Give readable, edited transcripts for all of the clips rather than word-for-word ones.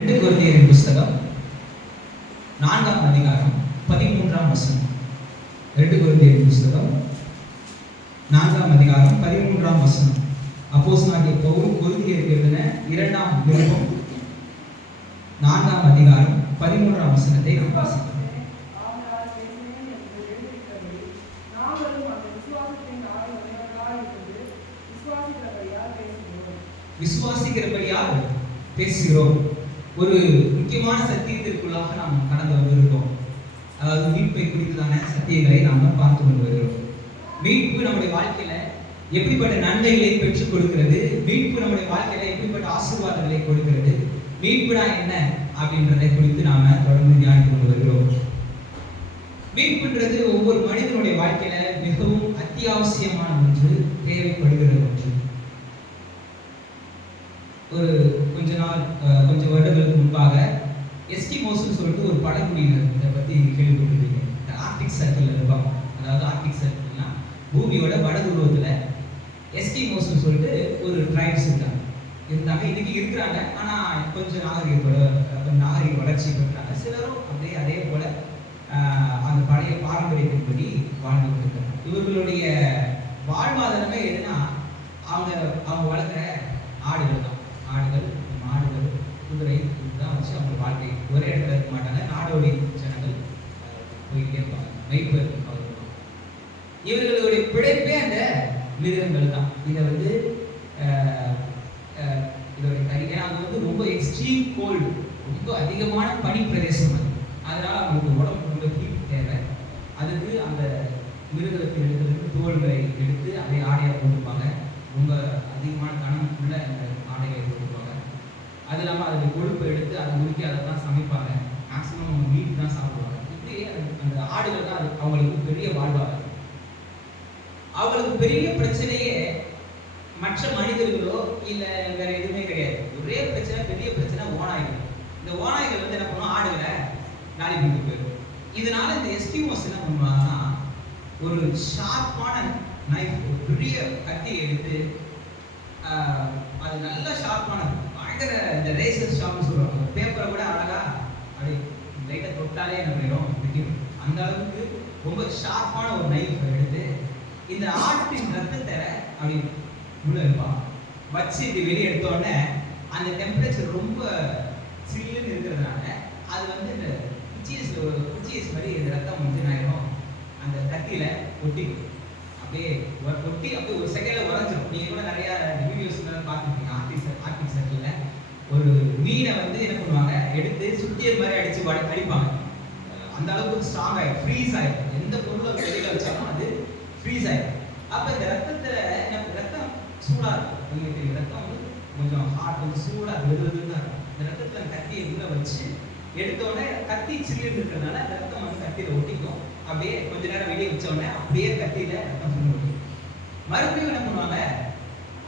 2 கொரிந்தியரின் புஸ்தகம் 4ஆம் அதிகாரம் 13ஆம் வசனம். 2 கொரிந்தியரின் புஸ்தகம் 4ஆம் அதிகாரம் 13ஆம் வசனம். அப்போஸ்தலனாகிய பவுல் கொரிந்தியருக்கு எழுதின 2ஆம் நிருபம் 4ஆம் அதிகாரம் 13ஆம் வசனத்தை நாம் வாசிக்கிறோம். விசுவாசிக்கிறபடியால் பேசுகிறோம். ஒரு முக்கியமான சத்தியத்திற்குள்ளாக நாம் கடந்து வந்திருக்கோம். அதாவது மீட்பை குறித்ததான சத்தியங்களை நாம் பார்த்து கொண்டு வருகிறோம். மீட்பு நம்முடைய வாழ்க்கையில எப்படிப்பட்ட நன்மைகளை பெற்றுக் கொடுக்கிறது, மீட்பு நம்முடைய வாழ்க்கையில எப்படிப்பட்ட ஆசீர்வாதங்களை கொடுக்கிறது, மீட்புனா என்ன அப்படின்றதை குறித்து நாம தொடர்ந்து தியானித்து கொண்டு வருகிறோம். மீட்புன்றது ஒவ்வொரு மனிதனுடைய வாழ்க்கையில மிகவும் அத்தியாவசியமான ஒன்று, தேவைப்படுகிற ஒன்று. ஒரு கொஞ்ச வருடங்களுக்கு முன்பாக எஸ்கிமோஸ்னு சொல்லிட்டு ஒரு பழங்குடியினர் இதை பற்றி கேள்விப்பட்டிருக்கீங்க. ஆர்டிக் சர்க்கிள் இருப்பாங்க. அதாவது ஆர்டிக் சர்க்கிள்னா பூமியோட வடதுருவத்தில் எஸ்கிமோஸ்னு சொல்லிட்டு ஒரு ட்ரைப்ஸ் இருந்தாங்க. இன்னைக்கு இருக்கிறாங்க. ஆனால் கொஞ்சம் நாகரிக வளர்ச்சி பெற்றாங்க. சிலரும் அப்படியே அதே போல அந்த பழைய பாரம்பரியத்தின்படி வாழ்ந்து கொண்டிருக்காங்க. இவர்களுடைய வாழ்வாதாரமே எதுனா அவங்க வளர்க்குற ஆடுகள் தான். ஆடுகள், மாடுகள், குதிரை இதுதான் வச்சு அவங்க வாழ்க்கை. ஒரே இடத்துல இருக்க மாட்டாங்க. நாடோடி ஜனங்கள் போயிட்டே இருப்பாங்க. மெய்ப்பர் அவர்கள். இவர்களுடைய பிழைப்பே அந்த மிருகங்கள் தான். இதை இதோடைய ஏன்னா அது ரொம்ப எக்ஸ்ட்ரீம் கோல்டு, ரொம்ப அதிகமான பனி பிரதேசம் அது. அதனால அவங்களுக்கு உடம்பு ரொம்ப ஹீட் தேவை. அதுக்கு அந்த மிருகத்தை எடுக்கிறதுக்கு தோள்களை எடுத்து அதை ஆடையாக போட்டுப்பாங்க. ரொம்ப அதிகமான கனமுள்ள அந்த ஆடைகளை போட்டுப்பாங்க. அது இல்லாமல் அதில் கொழுப்பை எடுத்து அதை முறுக்கி அதை தான் சமைப்பாங்க. மேக்ஸிமம் அவங்க மீட் தான் சாப்பிடுவாங்க. இப்படி அந்த ஆடுகள் தான் அது அவங்களுக்கு பெரிய வாழ்வாதாரம். அவங்களுக்கு பெரிய பிரச்சனையே மற்ற மனிதர்களோ இல்லை வேற எதுவுமே கிடையாது. ஒரே பிரச்சனை, பெரிய பிரச்சனை ஓநாய்கள். இந்த ஓநாய்கள் என்ன பண்ணுவோம், ஆடுகளை நாளை பிடித்து போயிடும். இதனால இந்த எஸ்கிமோஸ் என்ன பண்ணுவாங்கன்னா, ஒரு ஷார்ப்பான நைஃப், ஒரு பெரிய கத்தியை எடுத்து அது நல்ல ஷார்ப்பானது, பயங்கர இந்த ரேசர் ஷார்ப்னு சொல்லுவாங்க. பேப்பரை கூட அழகா அப்படி லைட்டாக தொட்டாலே என்ன பண்ணிடும், விட்டிடும். அந்த அளவுக்கு ரொம்ப ஷார்ப்பான ஒரு நைஃப் எடுத்து இந்த ஆட்டின் ரத்தத்தை அப்படி உள்ள இருப்பான் வச்சு இது வெளியே எடுத்தோடனே அந்த டெம்பரேச்சர் ரொம்ப சில்லுன்னு இருக்கிறதுனால அது இந்த குச்சியஸ் மாதிரி இந்த ரத்தம் ஆயிடும் அந்த கத்தியில ஒட்டிக்கும். அப்படியே ஒட்டி அப்படியே ஒரு செகண்ட்ல உறைஞ்சிடும். நீங்க கூட நிறைய வீடியோஸ் பார்த்துருப்பீங்க. ஆர்டிக் சர்க்கிள்ல ஒரு மீனை என்ன பண்ணுவாங்க, எடுத்து சுத்தியல் மாதிரி அடிச்சு அடிப்பாங்க. அந்த அளவுக்கு ஸ்ட்ராங் ஆயிடும், ஃப்ரீஸ் ஆயிடும். எந்த பொருளை வெளியில வச்சாலும் அது ஃப்ரீஸ் ஆயிடும். அப்ப இந்த ரத்தம் சூடா இருக்கும். உங்களுக்கு தெரியும், ரத்தம் கொஞ்சம் ஹாட், கொஞ்சம் சூடா வெதுவெதுன்னு தான் இருக்கும். இந்த ரத்தத்துல கத்தியை உள்ள வச்சு எடுத்த உடனே கத்தி சில்லுன்னு இருக்கிறதுனால ரத்தம் கத்தியில ஒட்டிக்கும். அப்படியே கொஞ்ச நேரம் வெளியே வச்ச உடனே அப்படியே கத்தியில ரத்தம் சுண்டு ஒட்டிக்கும். மறுபடியும் என்ன பண்ணுவாங்க,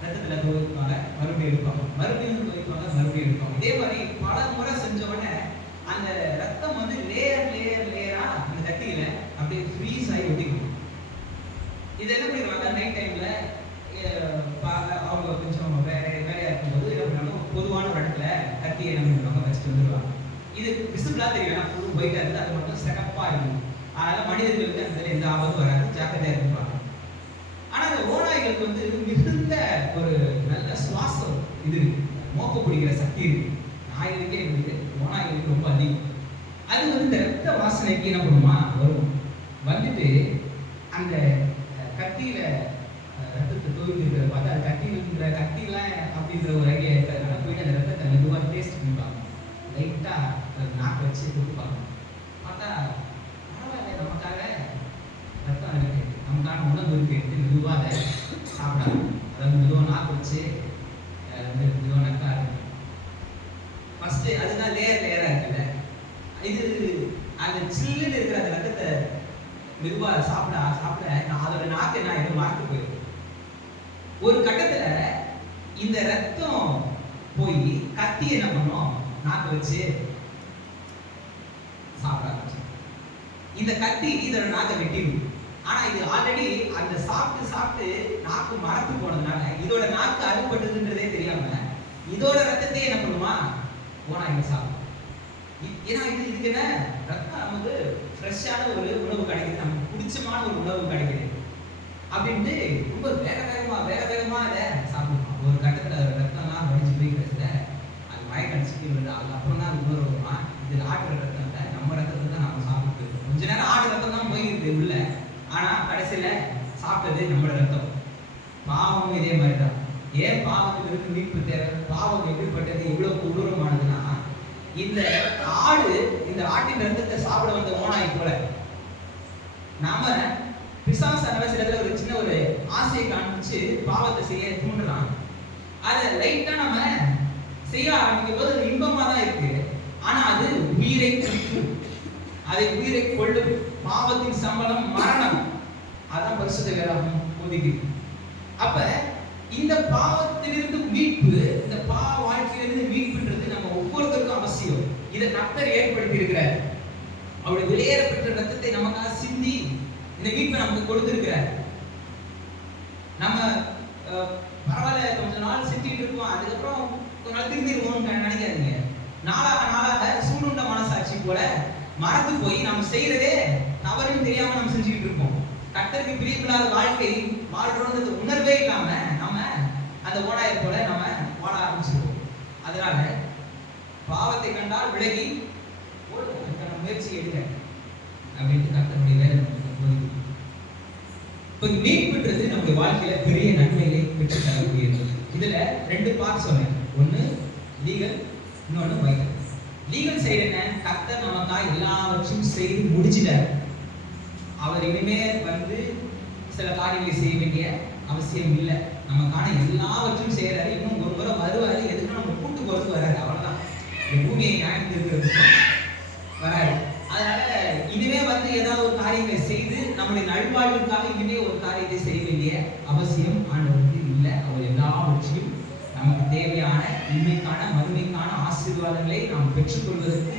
ரத்தத்துல துவைப்பாங்க, மறுபடியும் எடுப்பாங்க, மறுபடியும் துவைப்பாங்க, மறுபடியும் எடுப்பாங்க. இதே மாதிரி பல முறை செஞ்ச உடனே அந்த ரத்தம் லேயரா அந்த கத்தியில அப்படியே ஃப்ரீஸ் ஆகி ஒட்டிக்கும். இது என்ன பண்ணிடுவாங்க, நைட் டைம்ல அவங்க கொஞ்சம் வேலையா இருக்கும்போது என்ன பண்ணுவாங்க, பொதுவான ஒரு இடத்துல கத்தியை என்ன பண்ணுவாங்க வச்சுட்டு வந்துடுவாங்க. இது விசிபிளா தெரியும், ஃபுல் ஒயிட்டா இருந்து அது மட்டும் சிறப்பா இருக்கும். அதனால மனிதர்களுக்கு அந்த எந்த ஆபத்தும் வராது, ஜாக்கிரதையா இருப்பாங்க. ஆனா அந்த ஓநாய்களுக்கு மிகுந்த ஒரு நல்ல சுவாசம் இது இருக்கு, மோப்ப பிடிக்கிற சக்தி இருக்கு. நாய்களுக்கே இருக்கு, ஓநாய்களுக்கு ரொம்ப அதிகம். அது இந்த ரத்த வாசனைக்கு என்ன பண்ணுமா வரும், வந்துட்டு அந்த கத்தியில ரத்தத்தை தோய்வு இருக்கிறத பார்த்தா அது கத்திலாம் அப்படின்ற ஒரு ஐடியா இருக்கிறதுனால போயிட்டு அந்த ரத்தத்தை மெதுவாக டேஸ்ட் பண்ணிப்பாங்க. லைட்டா நாக்கு வச்சு கொடுப்பாங்க. பார்த்தா பரவாயில்ல, நமக்காக ரத்தம் இருக்கு, நமக்கான உணவு இருக்கு, மெதுவாக அதை சாப்பிடாங்க. அதாவது மெதுவாக நாக்கு வச்சு மெதுவாக நக்கா இருக்கு. ஃபர்ஸ்ட் அதுதான் லேயரா இருக்குல்ல. இது அந்த சில்லுன்னு இருக்கிற அந்த ரத்தத்தை மெதுவாக சாப்பிட அதோட நாக்கு என்ன ஆயிடும், மார்க்கு போயிடும். ஒரு கட்டத்துல இந்த ரத்தம் போய் கத்தி என்ன பண்ணும், நாக்கு வச்சு சாப்பிட ஆரம்பிச்சு. இந்த கத்தி இதோட நாக்கை வெட்டிடும். ஆனா இது ஆல்ரெடி அந்த சாப்பிட்டு நாக்கு மரத்து போனதுனால இதோட நாக்கு அறுபட்டதுன்றதே தெரியாம இதோட ரத்தத்தை என்ன பண்ணுமா, ஓநாய்ங்க சாப்பிடும். ஏன்னா இதுக்கு என்ன, ரத்தம் நமக்கு ஃப்ரெஷ்ஷான ஒரு உணவு கிடைக்குது, நமக்கு பிடிச்சமான ஒரு உணவு கிடைக்குது அப்படின்ட்டு ரொம்ப வேக வேகமா இதை சாப்பிடுவோம். ஒரு கட்டத்தில் ரத்தம்லாம் வடிச்சு போய் கிடைச்சத அது மயக்கடிச்சுட்டு வருது. அதுக்கப்புறம் தான் அது உணர்வு வருமா, இது ஆட்டு ரத்தம் இல்லை, நம்ம ரத்தத்தை தான் நம்ம சாப்பிட்டு இருக்கோம். கொஞ்ச நேரம் ஆட்டு ரத்தம் தான் போயிருக்கு உள்ள, ஆனா கடைசியில சாப்பிட்டது நம்மளோட ரத்தம். பாவமும் இதே மாதிரி தான். ஏன் பாவத்திலிருந்து மீட்பு தேவை? பாவம் எப்படிப்பட்டது, எவ்வளவு கொடூரமானதுன்னா, இந்த ஆடு இந்த ஆட்டின் ரத்தத்தை சாப்பிட வந்த ஓநாய் போல நாம பிசாசானவ சில இடத்துல ஒரு சின்ன ஒரு ஆசையை காண்பிச்சு பாவத்தை செய்ய தூண்டுறான். அதை லைட்டா நம்ம செய்ய ஆரம்பிக்கும் போது அது இன்பமா தான் இருக்கு, ஆனா அது உயிரை கொல்லும், அதை உயிரை கொள்ளும். பாவத்தின் சம்பளம் மரணம். அதான் பரிசுத்த வேதாகமம் போதிக்குது. அப்ப இந்த பாவத்திலிருந்து மீட்பு, இந்த பாவ வாழ்க்கையிலிருந்து மீட்புன்றது நம்ம ஒவ்வொருத்தருக்கும் அவசியம். இதை கர்த்தர் ஏற்படுத்தி இருக்கிறார். அவருடைய வெளியேறப்பட்ட ரத்தத்தை நமக்காக சிந்தி இந்த மீட்பை நமக்கு கொடுத்திருக்கிறார். நம்ம பரவாயில்ல கொஞ்ச நாள் சித்திட்டு இருப்போம், அதுக்கப்புறம் கொஞ்ச நாள் திரும்பிடுவோம்னு நினைக்காதீங்க. நாளாக நாளாக சூடுண்ட மனசாட்சி போல மறந்து போய் நம்ம செய்யறதே தவறுன்னு தெரியாம நம்ம செஞ்சுக்கிட்டு இருப்போம். கர்த்தருக்கு பிரியமில்லாத வாழ்க்கை வாழ்றோம்ன்றது உணர்வே இல்லாம நம்ம அந்த ஓநாயை போல நம்ம வாழ ஆரம்பிச்சிருவோம். அதனால பாவத்தை கண்டால் விலகி ஓடுவோம், அதுக்கான முயற்சி எடுங்க அப்படின்ட்டு கர்த்தருடைய வேலை போதிக்குது. இப்போ மீட்புன்றது நம்முடைய வாழ்க்கையில பெரிய நன்மைகளை பெற்று தரக்கூடியது. இதுல 2 பார்ட் சொன்னேன். ஒன்னு லீகல், இன்னொன்னு வைட்டல். லீகல் சைடு என்ன, கர்த்தர் நமக்காக எல்லாவற்றையும் செய்து முடிச்சிட்டார். அவர் இனிமே வந்து சில காரியங்களை செய்ய வேண்டிய அவசியம் இல்லை. நமக்கான எல்லாவற்றையும் செய்யறாரு. இன்னும் ஒரு முறை வருவாரு, எதுக்கு நம்ம கூட்டு போறது வராது, அவ்வளவுதான். இந்த பூமியை நியாயம் இருக்கிறது வராது. அதனால இனிமே வந்து ஏதாவது ஒரு காரியங்களை செய்து நம்முடைய நல்வாழ்வுக்காக இனிமே ஒரு காரியத்தை செய்ய வேண்டிய அவசியம் ஆண்டவருக்கு இல்லை. அவர் எல்லாவற்றையும் நமக்கு தேவையான இன்மைக்கான மறுமைக்கான ஆசீர்வாதங்களை நாம் பெற்றுக்கொள்வதற்கு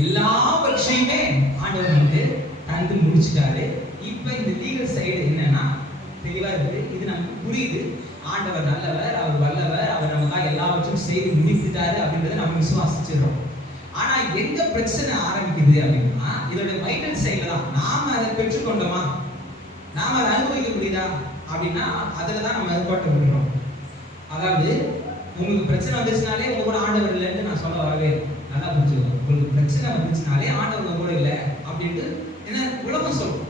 எல்லாவற்றையுமே ஆண்டவர் வந்து தந்து முடிச்சிட்டாரு. இப்ப இந்த லீகல் சைடு என்னன்னா தெளிவா இருக்குது. இது நமக்கு புரியுது. ஆண்டவர் நல்லவர், அவர் வல்லவர், அவர் நமக்காக எல்லாவற்றையும் செய்து முடித்துட்டாரு அப்படின்றத நம்ம விசுவாசிச்சிடறோம். ஆனா எங்க பிரச்சனை ஆரம்பிக்குது அப்படின்னா, இதோட வைட்டல் சைடுல தான். நாம அதை பெற்றுக்கொண்டோமா, நாம அதை அனுபவிக்க முடியுதா அப்படின்னா அதுலதான் நம்ம கோட்டை விடுறோம். அதாவது உங்களுக்கு பிரச்சனை வந்துச்சுனாலே உங்க கூட ஆண்டவர் இல்லைன்னு நான் சொல்ல வரவே நல்லா புரிஞ்சுக்கணும். உங்களுக்கு பிரச்சனை வந்துச்சுனாலே ஆண்டவர் கூட இல்லை அப்படின்ட்டு என்ன உலகம் சொல்லும்.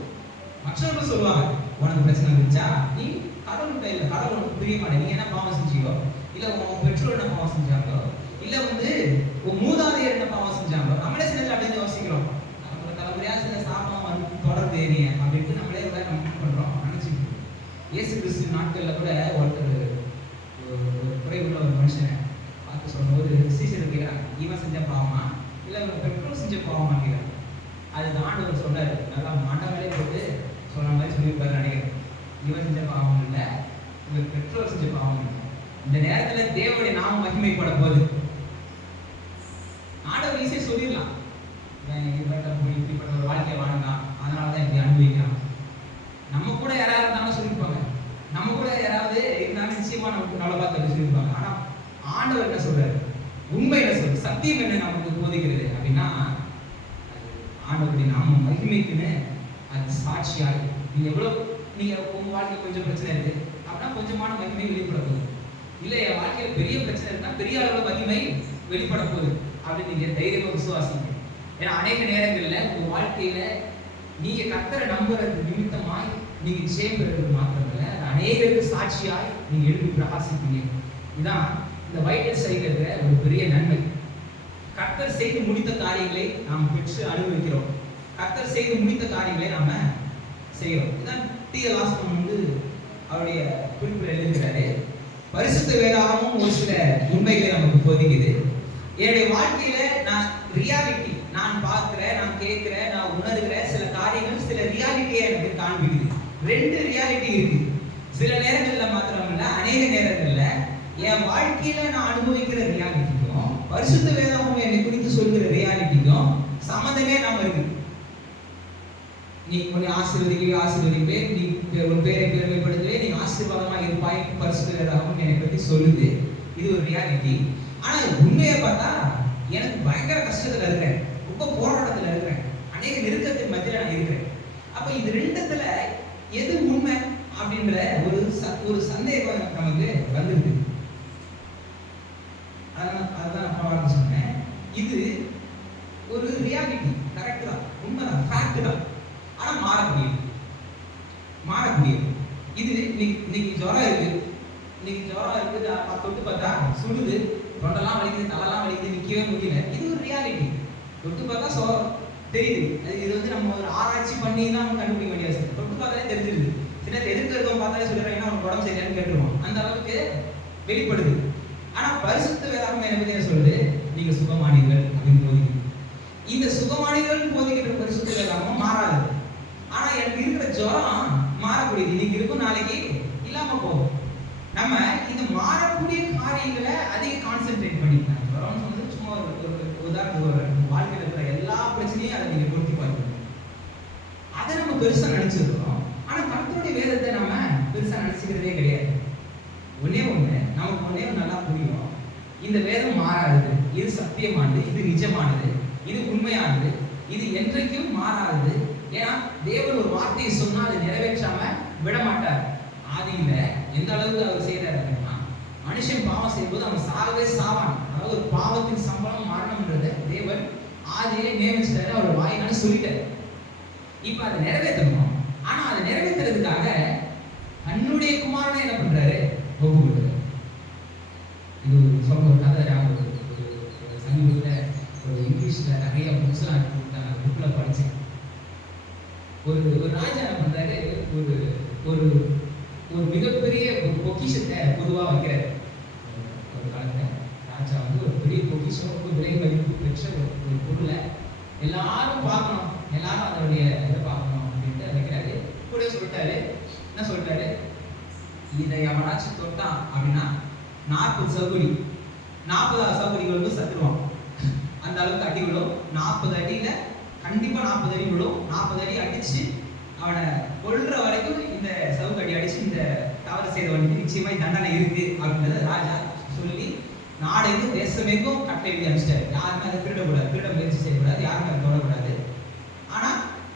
மற்றவர்கள் சொல்லுவாங்க, உனக்கு பிரச்சனை வந்துச்சா நீ கடவுள்கிட்ட இல்லை, கடவுள் உனக்கு பிரிய மாட்டேன், நீ என்ன பாவம் செஞ்சீங்களோ, இல்லை உன் பெற்றோர் என்ன பாவம் செஞ்சாங்களோ, இல்லை வந்து உன் மூதாதையர் என்ன பாவம் செஞ்சாங்களோ, நம்மளே சில அப்படின்னு யோசிக்கிறோம். நம்ம தலைமுறையா சில சாபம் வந்து தொடர்ந்து அப்படின்ட்டு நம்மளே நம்ம பண்றோம் நினைச்சுட்டு. இயேசு கிறிஸ்து நாட்கள்ல கூட ஒருத்தர் குறைவுள்ள ஒரு மனுஷனை பார்த்து சொல்லும்போது சீசர் கேட்கிறாங்க, இவன் செஞ்ச பாவமா இல்லை உங்க பெற்றோர் செஞ்ச பாவமா கேட்கிறாங்க. அது ஆண்டவர் சொன்னாரு, நல்லா மாண்டவங்களே போட்டு சொன்ன மாதிரி சொல்லியிருப்பாரு நினைக்கிறேன். இவன் செஞ்ச பாவம் இல்லை, உங்க பெற்றோர் செஞ்ச பாவம் இல்லை. இந்த நேரத்துல தேவனுடைய நாம மகிமைப்பட போகுது. ஆண்டவர் ஈஸியா சொல்லிடலாம், இப்படிப்பட்ட ஒரு வாழ்க்கையை வாழ்ந்தான், அதனாலதான் இப்படி அனுபவிக்கிறான். நம்ம கூட யாராவது இருந்தாலும் சொல்லியிருப்பாங்க, நம்ம கூட யாராவது இருந்தாலும் நிச்சயமா நமக்கு நல்ல பார்த்து சொல்லியிருப்பாங்க. ஆனா ஆண்டவர் என்ன சொல்றாரு, உண்மை என்ன சொல்றது, சத்தியம் என்ன நமக்கு போதிக்கிறது அப்படின்னா, ஆண்டவருடைய நாம மகிமைக்குன்னு அது சாட்சியாய் நீங்க உங்க வாழ்க்கையில் கொஞ்சம் பிரச்சனை இருக்கு அப்படின்னா கொஞ்சமான மகிமை வெளிப்பட போகுது. இல்லை என் வாழ்க்கையில் பெரிய பிரச்சனை இருக்குன்னா பெரிய அளவுல மகிமை வெளிப்பட போகுது அப்படின்னு நீங்க தைரியமா விசுவாசிங்க. ஏன்னா அநேக நேரங்கள்ல உங்க வாழ்க்கையில நீங்க கர்த்தரை நம்புறது நிமித்தமாய் நீங்க ஜெயம் பெறுவது மாத்திரமல்ல, அநேகருக்கு சாட்சியாய் நீங்க எழுதி பிரகாசிப்பீங்க. இதுதான் இந்த வைட்டல் சைடுல ஒரு பெரிய நன்மை. கர்த்தர் செய்து முடித்த காரியங்களை நாம் பெற்று அனுபவிக்கிறோம். கர்த்தர் செய்து முடித்த காரியங்களை நாம செய்கிறோம். இதுதான் டி.எல். ஆஸ்மன் வந்து அவருடைய குறிப்பில் எழுதுகிறாரு. பரிசுத்த வேதாகமும் ஒரு சில உண்மைகளை நமக்கு போதிக்குது. என்னுடைய வாழ்க்கையில நான் ரியாலிட்டி, நான் பார்க்கிறேன், நான் கேட்கிறேன், நான் உணர்கிற சில காரியங்கள் சில ரியாலிட்டியை எனக்கு காண்பிக்குது. 2 ரியாலிட்டி இருக்கு. சில நேரங்கள்ல மாத்திரமல்ல, அநேக நேரங்கள்ல என் வாழ்க்கையில நான் அனுபவிக்கிற ரியாலிட்டிக்கும் பரிசுத்த வேதாகமும் என்னை குறித்து சொல்கிற ரியாலிட்டிக்கும் சம்மந்தமே நாம இருக்கு. நீ உன்னை ஆசீர்வதிப்பே, நீ உன் பேரை பெருமைப்படுத்தவே, நீ ஆசீர்வாதமாக இருப்பாய், பரிசுத்த வேதாகமும் என்னை பற்றி சொல்லுது. இது ஒரு ரியாலிட்டி. ஆனா உண்மையை பார்த்தா எனக்கு பயங்கர கஷ்டத்துல இருக்கிறேன், ரொம்ப போராட்டத்துல இருக்கிறேன், அநேக நெருக்கத்தின் மத்தியில நான் இருக்கிறேன். அப்ப இது ரெண்டுத்துல எது உண்மை அப்படின்ற ஒரு சந்தேகம் நமக்கு வந்துருக்கு. அதான் நான் சொன்னேன், இது ஒரு ரியாலிட்டி, கரெக்ட் தான், உண்மைதான், ஃபேக்ட் தான். ஆனா மாறக்கூடியது. இது இன்னைக்கு ஜுரம் இருக்கு, தொட்டு பார்த்தா சுடுது, தொண்டெல்லாம் வலிக்குது, தலைலாம் வலிக்குது, நிக்கவே முடியல. இது ஒரு ரியாலிட்டி. தொட்டு பார்த்தா தெரியுது. இது வந்து நம்ம ஒரு ஆராய்ச்சி பண்ணி தான் நம்ம கண்டுபிடிக்க வேண்டியது. தொட்டு பார்த்தாலே தெரிஞ்சிருது. சில எதிர்க்க இருக்கவங்க பார்த்தாலே சொல்லிடுறாங்க, என்ன உனக்கு உடம்பு சரியானு கேட்டுருவோம். அந்த அளவுக்கு வெளிப்படுது. ஆனா பரிசுத்த வேதாகமம் என்ன பத்தி சொல்லுது? நீங்க சுகமானீர்கள் அப்படின்னு போதிக்குது. இந்த சுகமானீர்கள் போதிக்கிற பரிசுத்த வேதாகமம் மாறாது. ஆனா எனக்கு இருக்கிற ஜுரம் மாறக்கூடியது. இன்னைக்கு இருக்கும், நாளைக்கு இல்லாம போகும். நம்ம இந்த மாறக்கூடிய காரியங்களை அதிக கான்சென்ட்ரேட் பண்ணிக்கலாம். ஜுரம்னு சொன்னது சும்மா ஒரு உதாரணத்துக்கு வாழ்க்கையில் இருக்கிற எல்லா பிரச்சனையும் அதை நீங்க பொருத்தி பார்க்கணும். அதை நம்ம பெருசா நினைச்சிருக்கிறோம். ஆனா கர்த்தருடைய வேதத்தை நம்ம பெருசா நினைச்சுக்கிறதே கிடையாது. நமக்கு நல்லா புரியும். இந்த வேதம் மாறாதது, இது சத்தியமானது, இது நிஜமானது, இது உண்மையானது, இது என்றைக்கும் மாறாதது. ஏன்னா தேவன் ஒரு வார்த்தையை சொன்னா அதை நிறைவேற்றாம விட மாட்டார். ஆதியில எந்த அளவுக்கு அவர் செய்யறாரு அப்படின்னா, மனுஷன் பாவம் செய்யும்போது அவன் சாகவே சாவான். அதாவது ஒரு பாவத்தின் சம்பளம் மரணம்ன்றத தேவன் ஆதியிலே நியமிச்சிட்டாரு, அவர் வாயினால சொல்லிட்டாரு. இப்ப அதை நிறைவேற்றணும். ஆனா அதை நிறைவேற்றுறதுக்காக தன்னுடைய குமாரனை என்ன பண்றாரு? ஒப்பு கொடுக்குறாரு. இது சொல்ற ஒரு கதை. ஒரு சமீபத்துல ஒரு இங்கிலீஷ்ல நிறைய புக்ல படிச்சேன். ஒரு ராஜா என்ன பண்றாரு? ஒரு ஒரு மிகப்பெரிய ஒரு பொக்கிஷத்தை பொதுவா வைக்கிறாரு. ஒரு காலத்துல ராஜா வந்து ஒரு பெரிய பொக்கிஷம், ஒரு விலை மதிப்பு பெற்ற ஒரு பொருளை எல்லாரும் பார்க்கணும், எல்லாரும் அதனுடைய இதை பார்க்கணும் அப்படின்ட்டு வைக்கிறாரு. கூட சொல்லிட்டாரு, என்ன சொல்லிட்டாரு? இதை எவனாச்சும் தொட்டான் அப்படின்னா 40 சவுக்கடி, 40 சவுக்கடிகள் வந்து சத்துருவான். அந்த அளவுக்கு அடி விடும். 40 அடியில கண்டிப்பா 40 அடி விடும். 40 அடி அடிச்சு அவனை கொல்ற வரைக்கும் இந்த சவுக்கு அடி அடிச்சு இந்த தவறு செய்தவனுக்கு நிச்சயமா தண்டனை இருக்கு அப்படின்றத ராஜா சொல்லி நாடெங்கும் தேசமேக்கும் கட்டளை எழுதி அனுப்பிச்சிட்டாரு. யாருமே அதை திருடக்கூடாது, திருட முயற்சி செய்யக்கூடாது, யாருமே அதை தொடக்கூடாது. ஆனா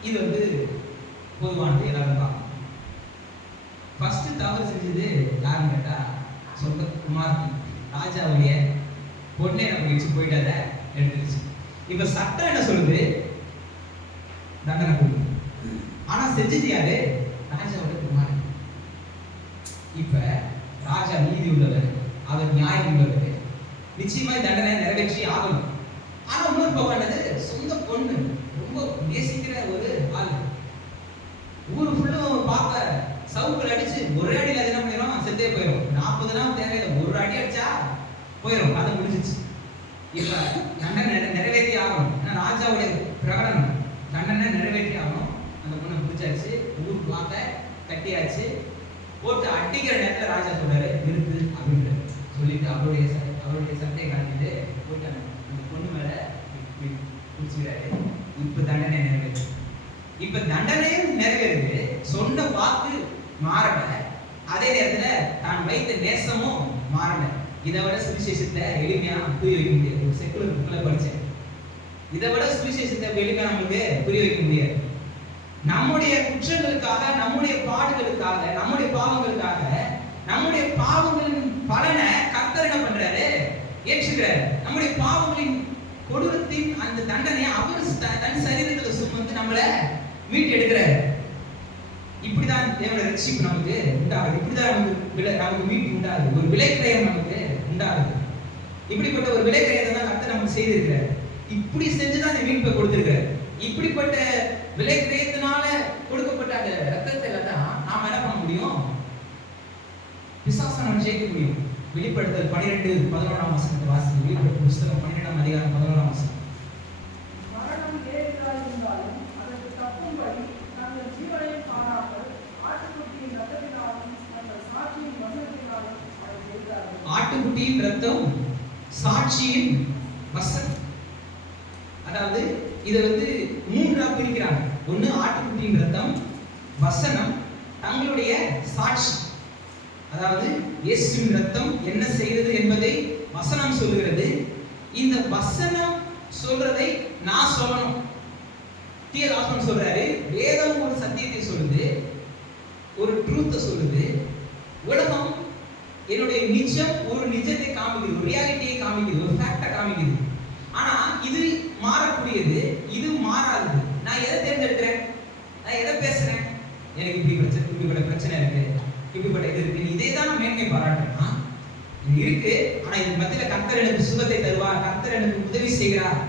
இது வந்து பொதுவானது, எல்லாரும் தான். ஃபர்ஸ்ட் தவறு செஞ்சது யாருன்னு கேட்டா சொந்த குமார்த்தி. ராஜாவுடைய பொண்ணை நம்ம வச்சு போயிட்டு அதை எடுத்துருச்சு. இப்ப சட்டம் என்ன சொல்லுது? தண்டனை கொடுக்கும். ஆனா செஞ்சது யாரு? ராஜாவோட குமாரன். இப்ப ராஜா நீதி உள்ளவர், அவர் நியாயம் உள்ளவர், நிச்சயமா தண்டனை நிறைவேற்றி ஆகணும். ஆனா இன்னொரு பக்கம் சொந்த பொண்ணு, ரொம்ப நேசிக்கிற ஒரு ஆள், ஊரு ஃபுல்லும் பார்க்க சவுக்குல அடிச்சு ஒரே அடியில் அது என்ன பண்ணிடும்? செத்தே போயிடும். 40 நாள் தேவையில்லை, ஒரு அடி அடிச்சா போயிடும், அதை முடிஞ்சிச்சு. இப்ப தண்டனை நிறைவேற்றி ஆகணும். ஏன்னா ராஜாவுடைய பிரகடனம், தண்டனை நிறைவேற்றி ஆகணும். அந்த பொண்ணை பிடிச்சாச்சு, ஊர் பார்க்க கட்டியாச்சு. போட்டு அடிக்கிற நேரத்தில் ராஜா சொல்றாரு நிறுத்து அப்படின்ட்டு சொல்லிட்டு அவருடைய சட்டையை காட்டிட்டு போட்டு அந்த பொண்ணு மேல பிடிச்சுக்கிறாரு. இப்ப தண்டனை நிறைவேற்று. இப்ப தண்டனையும் நிறைவேறுது, சொன்ன வாக்கு மாறல, அதே நேரத்துல தான் வைத்த நேசமும் மாறல. இதை விட சுவிசேஷத்தை எளிமையா புரிய வைக்க முடியாது. ஒரு செக்குலர் புக்ல படிச்சேன். இதை விட சுவிசேஷத்தை எளிமையா நமக்கு புரிய வைக்க முடியாது. நம்முடைய குற்றங்களுக்காக, நம்முடைய பாடுகளுக்காக, நம்முடைய பாவங்களுக்காக, நம்முடைய பாவங்களின் பலனை கர்த்தர் என்ன பண்றாரு? ஏற்றுக்கிறார். நம்முடைய பாவங்களின் கொடூரத்தின் அந்த தண்டனை அவர் தன் சரீரத்துல சுமந்து நம்மளை மீட்டு எடுக்கிறார். இப்படிதான் தேவனுடைய ரட்சிப்பு நமக்கு உண்டாகுது. இப்படிதான் நமக்கு மீட்பு உண்டாகுது. ஒரு விலைக்கிரயம் நமக்கு உண்டாகுது. இப்படிப்பட்ட ஒரு விலைக்கிரயத்தை தான் கர்த்தர் நமக்கு செய்திருக்கிறார். இப்படி செஞ்சுதான் அந்த மீட்பை கொடுத்திருக்கிறார். இப்படிப்பட்ட விலைக்கிரயத்தினால கொடுக்கப்பட்ட அந்த ரத்தத்துல தான் நாம என்ன பண்ண முடியும்? பிசாசை நம்ம ஜெயிக்க முடியும். வெளிப்படுத்தல் 12:11 வசனத்தை வாசிங்க. வெளிப்படுத்தல் புத்தகம் 12ஆம் அதிகாரம் 11ஆம் வசனம். மரணம் ஏறினால் இருந்தாலும் அதற்கு தப்பும்படி நாங்கள் ஜீவனை காணாமல் ஆட்டுக்குட்டியின் ரத்தத்தினாலும் நாங்கள் சாட்சியின் வசனத்தினாலும் அதை செய்தார்கள். ஆட்டுக்குட்டியின் ரத்தம், சாட்சியின் வசனம். அதாவது இதை வந்து 3ஆ பிரிக்கிறாங்க. ஒண்ணு ஆட்டுக்குட்டியின் ரத்தம், வசனம், தங்களுடைய சாட்சி. அதாவது இயேசுவின் ரத்தம் என்ன செய்தது என்பதை வசனம் சொல்லுகிறது. இந்த வசனம் சொல்றதை நான் சொல்லணும். டி.எல். ஆஸ்மன் சொல்றாரு, வேதம் ஒரு சத்தியத்தை சொல்லுது, ஒரு ட்ரூத்தை சொல்லுது. உலகம் என்னுடைய நிஜம் ஒரு நிஜத்தை காமிக்குது, ஒரு ரியாலிட்டியை காமிக்குது, ஒரு ஃபேக்டை காமிக்குது. ஆனா இது மாறக்கூடியது, இது மாறாதது. நான் எதை தேர்ந்தெடுக்கிறேன்? நான் எதை பேசுறேன்? எனக்கு இப்படிப்பட்ட பிரச்சனை இருக்கு, இப்படிப்பட்ட இது இருக்கு, இதே தான் நான் மேன்மை பாராட்டுறேன்னா இது இருக்கு. ஆனா இது மத்தியில கர்த்தர் எனக்கு சுகத்தை தருவார், கர்த்தர் எனக்கு உதவி செய்கிறார்,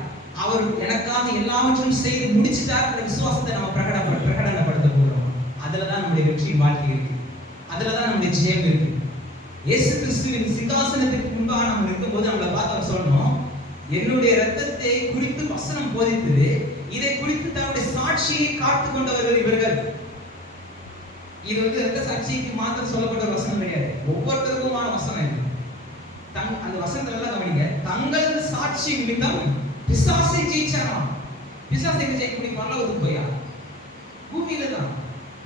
அவர் எனக்காக எல்லாவற்றையும் செய்து முடிச்சுட்டார் என்ற விசுவாசத்தை நம்ம பிரகடனப்படுத்த போகிறோம். அதுலதான் நம்முடைய வெற்றி வாழ்க்கை இருக்கு, அதுலதான் நம்முடைய ஜெயம் இருக்கு. இயேசு கிறிஸ்துவின் சிங்காசனத்திற்கு முன்பாக நம்ம இருக்கும்போது நம்மளை பார்த்து அவர் சொல்லணும், என்னுடைய இரத்தத்தை குறித்து வசனம் போதித்தது, இதை குறித்து தன்னுடைய சாட்சியை காத்து கொண்டவர்கள் இவர்கள். இது இரத்த சாட்சிக்கு மாத்திரம் சொல்லப்பட்ட வசனம் கிடையாது, ஒவ்வொருத்தருக்குமான வசனம் இது. அந்த வசனத்துல எல்லாம் கவனிங்க, தங்களது சாட்சி நிமித்தம் பிசாசை ஜெயிச்சாராம். பிசாசை ஜெயிக்க முடியும் பரலோகத்துக்கு போயா? பூமியில தான்,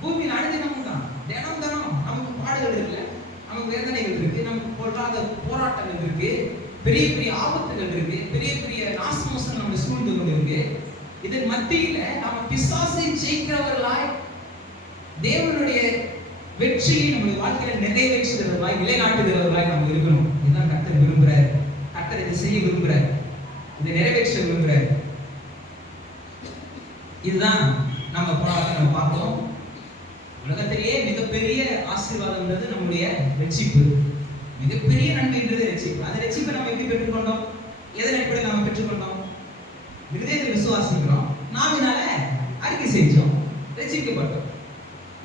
பூமியில் அனுதினமும் தான், தினம் தினம் நமக்கு பாடுகள் இருக்குல்ல, நமக்கு வேதனைகள் இருக்கு, நமக்கு பொருளாத போராட்டங்கள் இருக்கு, பெரிய பெரிய ஆபத்துகள் இருக்கு, பெரிய பெரிய நாசமோசம் நம்ம சூழ்ந்து கொண்டு இருக்கு. இதன் மத்தியில நம்ம பிசாசை ஜெயிக்கிறவர்களாய் தேவனுடைய வெற்றியை நம்முடைய வாழ்க்கையில நிறைவேற்றுகிறவர்களாய் நிலைநாட்டுகிறவர்களாய் நம்ம இருக்கணும். இதுதான் கர்த்தர் விரும்புறாரு. கர்த்தர் இதை செய்ய விரும்புறாரு, இதை நிறைவேற்ற விரும்புறாரு. இதுதான் நம்ம போராட்டம் நம்ம பார்த்தோம். உலகத்திலேயே மிகப்பெரிய ஆசீர்வாதம்ன்றது நம்முடைய ரட்சிப்பு, மிகப்பெரிய நன்மைன்றது ரட்சிப்பு. அந்த ரட்சிப்பை நம்ம எப்படி பெற்றுக்கொண்டோம்? எதன் அடிப்படையில் நம்ம பெற்றுக்கொண்டோம்? இருதயத்தில் விசுவாசிக்கிறோம், நாவினால அறிக்கை செஞ்சோம், ரட்சிக்கப்பட்டோம்.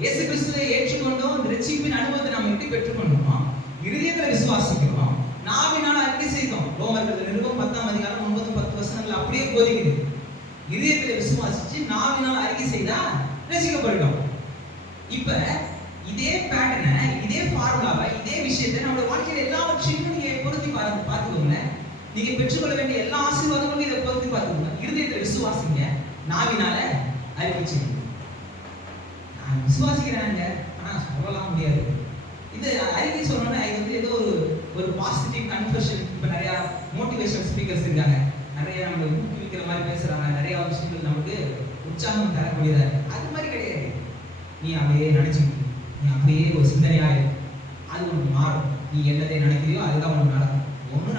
இயேசு கிறிஸ்துவை ஏற்றுக்கொண்டோம். இந்த ரட்சிப்பின் அனுபவத்தை நம்ம எப்படி பெற்றுக்கொண்டோம்? இருதயத்தில் விசுவாசிக்கிறோம், நாவினால அறிக்கை செய்தோம். ரோமர்கள் நிருபம் 10ஆம் அதிகாரம் 9-10 வசனங்கள் அப்படியே போதிக்குது. இருதயத்தில் விசுவாசிச்சு நாவினால அறிக்கை செய்தா ரட்சிக்கப்பட்டோம். இப்ப இதே பேட்டர்னை, இதே ஃபார்முலாவை, இதே விஷயத்தை நம்மளோட வாழ்க்கையில எல்லாவற்றையும் நீங்க பொருத்தி பார்த்துக்கோங்க. நீங்க பெற்றுக்கொள்ள வேண்டிய எல்லா ஆசீர்வாதங்களும் இதை பொருத்தி பார்த்துக்கோங்க. இருதயத்தில் விசுவாசிங்க, நாவினால அறிவிச்சுங்க. நான் விசுவாசிக்கிறேங்க, ஆனா சொல்லலாம் முடியாது. இது அறிக்கை சொல்லணும்னா இது ஏதோ ஒரு பாசிட்டிவ் கன்ஃபெஷன். இப்ப நிறைய மோட்டிவேஷனல் ஸ்பீக்கர்ஸ் இருக்காங்க, நிறைய நம்ம ஊக்குவிக்கிற மாதிரி பேசுறாங்க, நிறைய விஷயங்கள் நமக்கு உற்சாகம் தரக்கூடியதா இருக்கு. அது மாதிரி கிடையாது. நீ அப்படியே நினைச்சுக்கிட்டு, நீ அப்படியே ஒரு சிந்தனையாயிரு, அது உனக்கு மாறும். நீ என்னதை நினைக்கிறியோ அதுதான் உனக்கு நடக்கும். ஒன்றும்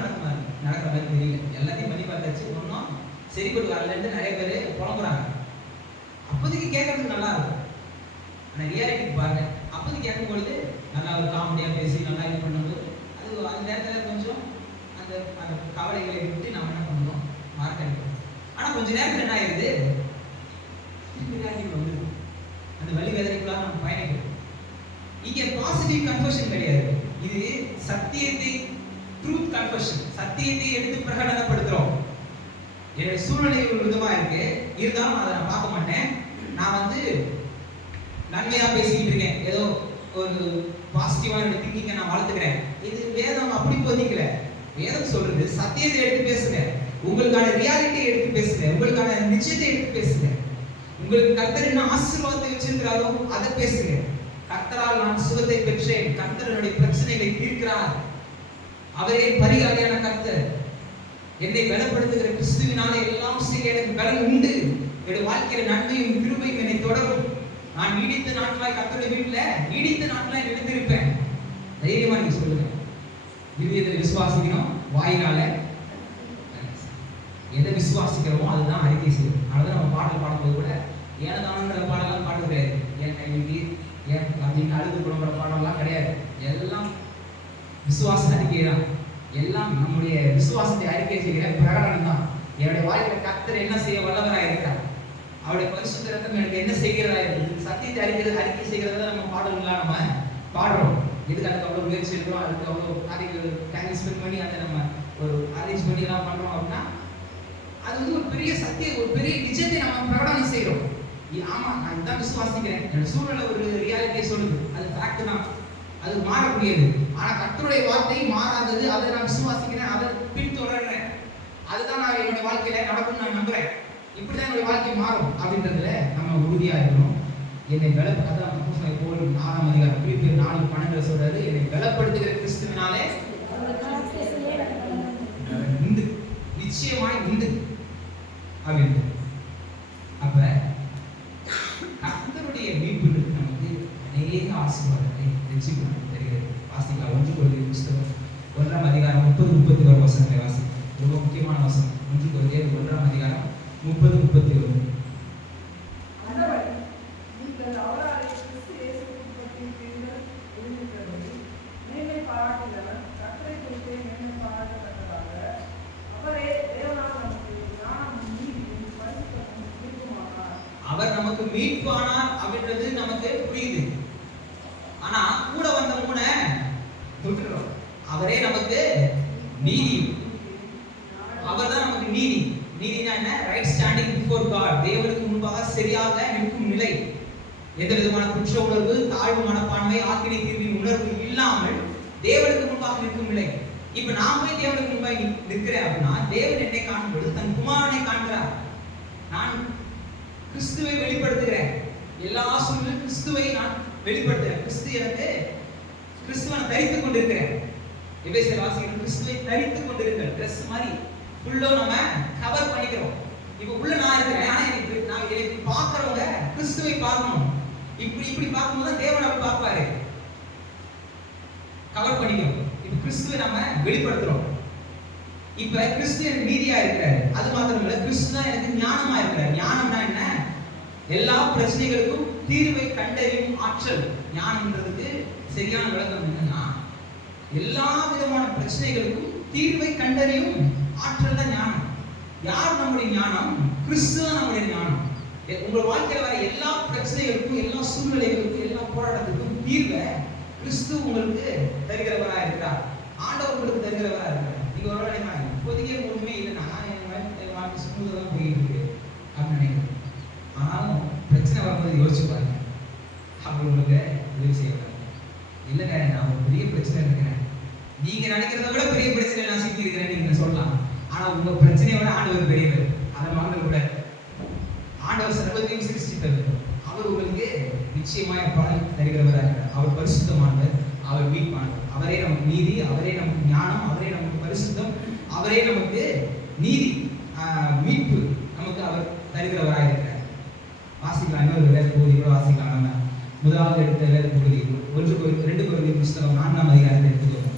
நடக்கிற மாதிரி தெரியல, எல்லாத்தையும் பண்ணி பார்த்தாச்சு, ஒன்றும் சரிப்பட்டு வரலன்னு நிறைய பேர் புலம்புறாங்க. அப்போதைக்கு கேட்கறதுக்கு நல்லா இருக்கும், ஆனால் ரியாலிட்டிக்கு பாருங்க, அப்போதைக்கு கேட்கும் பொழுது நல்லா ஒரு காமெடியாக பேசி நல்லா இது பண்ணும்போது அது அந்த நேரத்தில் கொஞ்சம் அந்த அந்த கவலைகளை விட்டு நம்ம என்ன பண்ணுறோம், மறக்கணும். ஆனால் கொஞ்சம் நேரத்தில் என்ன ஆயிடுது, ரியாலிட்டி வந்துடும், அந்த வலி வேதனைக்குள்ளாக நம்ம பயணிக்கிறோம். இங்கே பாசிட்டிவ் கன்வர்ஷன் கிடையாது, இது சத்தியத்தை, ட்ரூத் கன்வர்ஷன். சத்தியத்தை எடுத்து பிரகடனப்படுத்துறோம். என்னுடைய சூழ்நிலை ஒரு விதமா இருக்கு, இருந்தாலும் அதை நான் பார்க்க மாட்டேன். நான் நன்மையா பேசிக்கிட்டு இருக்கேன், ஏதோ ஒரு பாசிட்டிவான திங்கிங்கை நான் வளர்த்துக்கிறேன். இது வேதம் அப்படி போதிக்கல. வேதம் சொல்றது சத்தியத்தை எடுத்து பேசுங்க, உங்களுக்கான ரியாலிட்டியை எடுத்து பேசுங்க, உங்களுக்கான நிச்சயத்தை எடுத்து பேசுங்க, உங்களுக்கு கர்த்தர் என்ன ஆசீர்வாதத்தை வச்சிருக்கிறாரோ அதை பேசுங்க. கர்த்தரால் நான் சுகத்தை பெற்றேன், கர்த்தருடைய பிரச்சனைகளை தீர்க்கிறார், அவரே பரிகாரியான கர்த்தர், என்னை பலப்படுத்துகிற கிறிஸ்துவினாலே எல்லாம் செய்ய எனக்கு பலன் உண்டு, என்னுடைய வாழ்க்கையில நன்மையும் கிருபையும் என்னை தொடரும், நான் நீடித்த நாட்களாய் கர்த்தருடைய வீட்டுல நீடித்த நாட்களாய் நிலைத்திருப்பேன். தைரியமா நீங்க சொல்லுங்க. இருதயத்தில் விசுவாசிக்கணும், வாயினால எதை விசுவாசிக்கிறோமோ அதுதான் அறிக்கை செய்யும். அதனால நம்ம பாடல் பாடும்போது கூட ஏனதானன்ற பாடலாம் பாட கிடையாது, ஏன் கைவிட்டு ஏன் அப்படின்னு அழுது குழம்புற பாடலாம் கிடையாது. எல்லாம் விசுவாச அறிக்கை தான், எல்லாம் நம்முடைய விசுவாசத்தை அறிக்கை செய்கிற பிரகடனம் தான். என்னுடைய வாழ்க்கையில கர்த்தர் என்ன செய்ய வல்லவராக இருக்கிறார், அவருடைய பரிசுத்த ரத்தம் எனக்கு என்ன செய்கிறதா இருக்குது, சத்தியத்தை அறிக்கை செய்கிறதா நம்ம பாடல்களா நம்ம பாடுறோம். இதுக்கு அதுக்கு அவ்வளோ முயற்சி எடுக்கிறோம், அதுக்கு அவ்வளோ காரியங்கள் டைம் ஸ்பெண்ட் பண்ணி அதை நம்ம ஒரு அரேஞ்ச் பண்ணி எல்லாம் பண்றோம் அப்படின்னா அது ஒரு பெரிய சத்தியம், ஒரு பெரிய நிஜத்தை நம்ம பிரகடனம் செய்யறோம். ஆமா நான் இதான் விசுவாசிக்கிறேன், என்னோட சூழ்நிலை ஒரு ரியாலிட்டியை சொல்லுது, அது ஃபேக்ட் தான், அது மாறக்கூடியது. ஆனா கர்த்தருடைய வார்த்தை மாறாதது, அதை நான் விசுவாசிக்கிறேன், அதை பின்தொடர்றேன், அதுதான் நான் என்னுடைய வாழ்க்கையில நடக்கும் நான் நம்புறேன், இப்படிதான் என்னுடைய வாழ்க்கை மாறும் அப்படின்றதுல நம்ம உறுதியா இருக்கணும். என்னை அதான் போல் 4ஆம் அதிகாரம் பிலிப்பியர் 4:12 சொல்றாரு, என்னை பலப்படுத்துகிற கிறிஸ்துவினாலே நிச்சயமாய் உண்டு அப்படின்னு. அப்ப கர்த்தருடைய மீட்பு நமக்கு அநேக ஆசீர்வாதங்களை ரட்சிப்பு நமக்கு தருகிறது. வாசிக்கலாம் 1 கொரிந்தியர் புத்தகம் 1ஆம் அதிகாரம் 30-31 வசனங்களை வாசிக்கலாம். ரொம்ப முக்கியமான வசனம். 1 கொரிந்தியர் 1ஆம் அதிகாரம் 30-31. ஆண்டவரே, நீங்கள் அவராலே கிறிஸ்து இயேசுவின் பற்றி நீங்கள் எழுதியிருக்கிறபடி மேன்மை பாராட்டுகிறவர் கர்த்தரை குறித்தே மேன்மை பாராட்டத்தக்கதாக அவரே தேவனால் நமக்கு ஞானமும் நீதியும் பரிசுத்தமும் மீட்புமானார். அவர் நமக்கு மீட்பானார் அப்படின்றது நமக்கு புரியுது. ஆனா கூட வந்த மூணை விட்டுறோம். அவரே நமக்கு நீதி. அவர்தான் நமக்கு நீதி. நீதினா என்ன? Right standing before God. தேவனுக்கு முன்பாக சரியாக நிற்கும் நிலை. எந்த விதமான குற்ற உணர்வு, தாழ்வு மனப்பான்மை, ஆக்கினை தீர்வின் உணர்வு இல்லாமல் தேவனுக்கு முன்பாக நிற்கும் நிலை. இப்ப நான் போய் தேவனுக்கு முன்பாக நிற்கிறேன் அப்படின்னா தேவன் என்னை காணும் பொழுது தன் குமாரனை காண்கிறார். நான் கிறிஸ்துவை வெளிப்படுத்துகிறேன். எல்லா சூழ்நிலையும் கிறிஸ்துவை நான் வெளிப்படுத்துகிறேன். கிறிஸ்துவை நான் தரித்துக் கொண்டிருக்கிறேன். எபேசியர் வாசிக்கிறோம், கிறிஸ்துவை தரித்துக் கொண்டிருங்கள். ட்ரெஸ் மாதிரி ஃபுல்லா நம்ம கவர் பண்ணிக்கிறோம். இப்போ உள்ள நான் இருக்கிறேன். ஆனா எனக்கு பார்க்கறவங்க கிறிஸ்துவை பார்க்கணும். இப்படி பார்க்கும்போது தேவன் அப்படி பார்ப்பாரு. கவர் பண்ணிக்கிறோம். இப்போ கிறிஸ்துவை நம்ம வெளிப்படுத்துறோம். இப்ப கிறிஸ்து எனக்கு நீதியா இருக்கிறாரு. அது மாத்திரம் இல்ல, கிறிஸ்து தான் எனக்கு ஞானமா இருக்கிறார். ஞானம்னா என்ன? எல்லா பிரச்சனைகளுக்கும் தீர்வை கண்டறியும் ஆற்றல். ஞானம்ன்றதுக்கு சரியான விளக்கம் என்னன்னா, எல்லா விதமான பிரச்சனைகளுக்கும் தீர்வை கண்டறியும் ஆற்றல் தான் ஞானம். யார் நம்முடைய ஞானம்? கிறிஸ்து தான் நம்முடைய ஞானம். உங்க வாழ்க்கையில வர எல்லா பிரச்சனைகளுக்கும், எல்லா சூழ்நிலைகளுக்கும், எல்லா போராட்டத்துக்கும் தீர்வை கிறிஸ்து உங்களுக்கு தருகிறவரா இருக்கிறார். ஆண்டவர் உங்களுக்கு தருகிறவரா இருக்கிறார். நீங்க ஒரு நினைக்கிறாங்க, இப்போதைக்கு ஒண்ணுமே இல்லைன்னா என் வாழ்க்கை ஸ்மூதா தான் போயிட்டு இருக்கு அப்படின்னு நினைக்கிறேன். ஆனாலும் பிரச்சனை வரும்போது யோசிச்சு பாருங்க, அவர் உங்களுக்கு உதவி செய்யறாங்க. இல்லைங்க, நான் ஒரு பெரிய பிரச்சனை இருக்கிறேன், நீங்க நினைக்கிறத விட பெரிய பிரச்சனை நான் சிக்கி இருக்கிறேன்னு நீங்க சொல்லலாம். ஆனா உங்க பிரச்சனையை விட ஆண்டவர் பெரியவர். அதை மறந்து கூட ஆண்டவர் சர்வத்தையும் சிருஷ்டித்தவர். அவர் உங்களுக்கு நிச்சயமாய் பலன் தருகிறவராக இருக்கிறார். அவர் பரிசுத்தமானவர், அவர் மீட்பானவர். அவரே நமக்கு நீதி, அவரே நமக்கு ஞானம், அவரே நமக்கு பரிசுத்தம், அவரே நமக்கு நீதி, மீட்பு நமக்கு அவர் தருகிறவராக இருக்கிறார். வாசிக்கலாம். இன்னொரு வேத பகுதி கூட வாசிக்கலாம். நம்ம முதலாவது எடுத்த வேத பகுதி 2 கொரிந்தியர் புத்தகம் 4ஆம் அதிகாரத்தை எடுத்துக்கோங்க.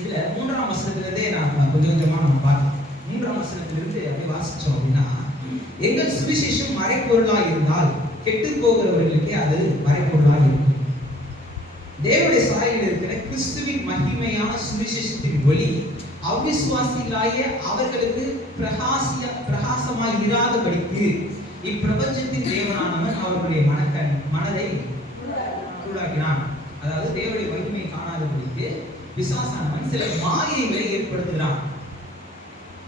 இதுல 3ஆம் வசனத்திலிருந்தே நான் கொஞ்சமா நம்ம பார்த்தோம். 3ஆம் வசனத்திலிருந்து அப்படியே வாசிச்சோம் அப்படின்னா, எங்கள் சுவிசேஷம் மறைப்பொருளாக இருந்தால் கெட்டு போகிறவர்களுக்கே அது மறைப்பொருளாக இருக்கும். தேவனுடைய சாயலில் இருக்கிற கிறிஸ்துவின் மகிமையான சுவிசேஷத்தின் ஒளி அவிசுவாசிகளாகிய அவர்களுக்கு பிரகாசமாய் இராதபடிக்கு இப்பிரபஞ்சத்தின் தேவனானவன் அவர்களுடைய மனதை குருடாக்கினான். அதாவது தேவனுடைய மகிமையை காணாதபடிக்கு பிசாசானவன் சில மாயைகளை ஏற்படுத்துகிறான்.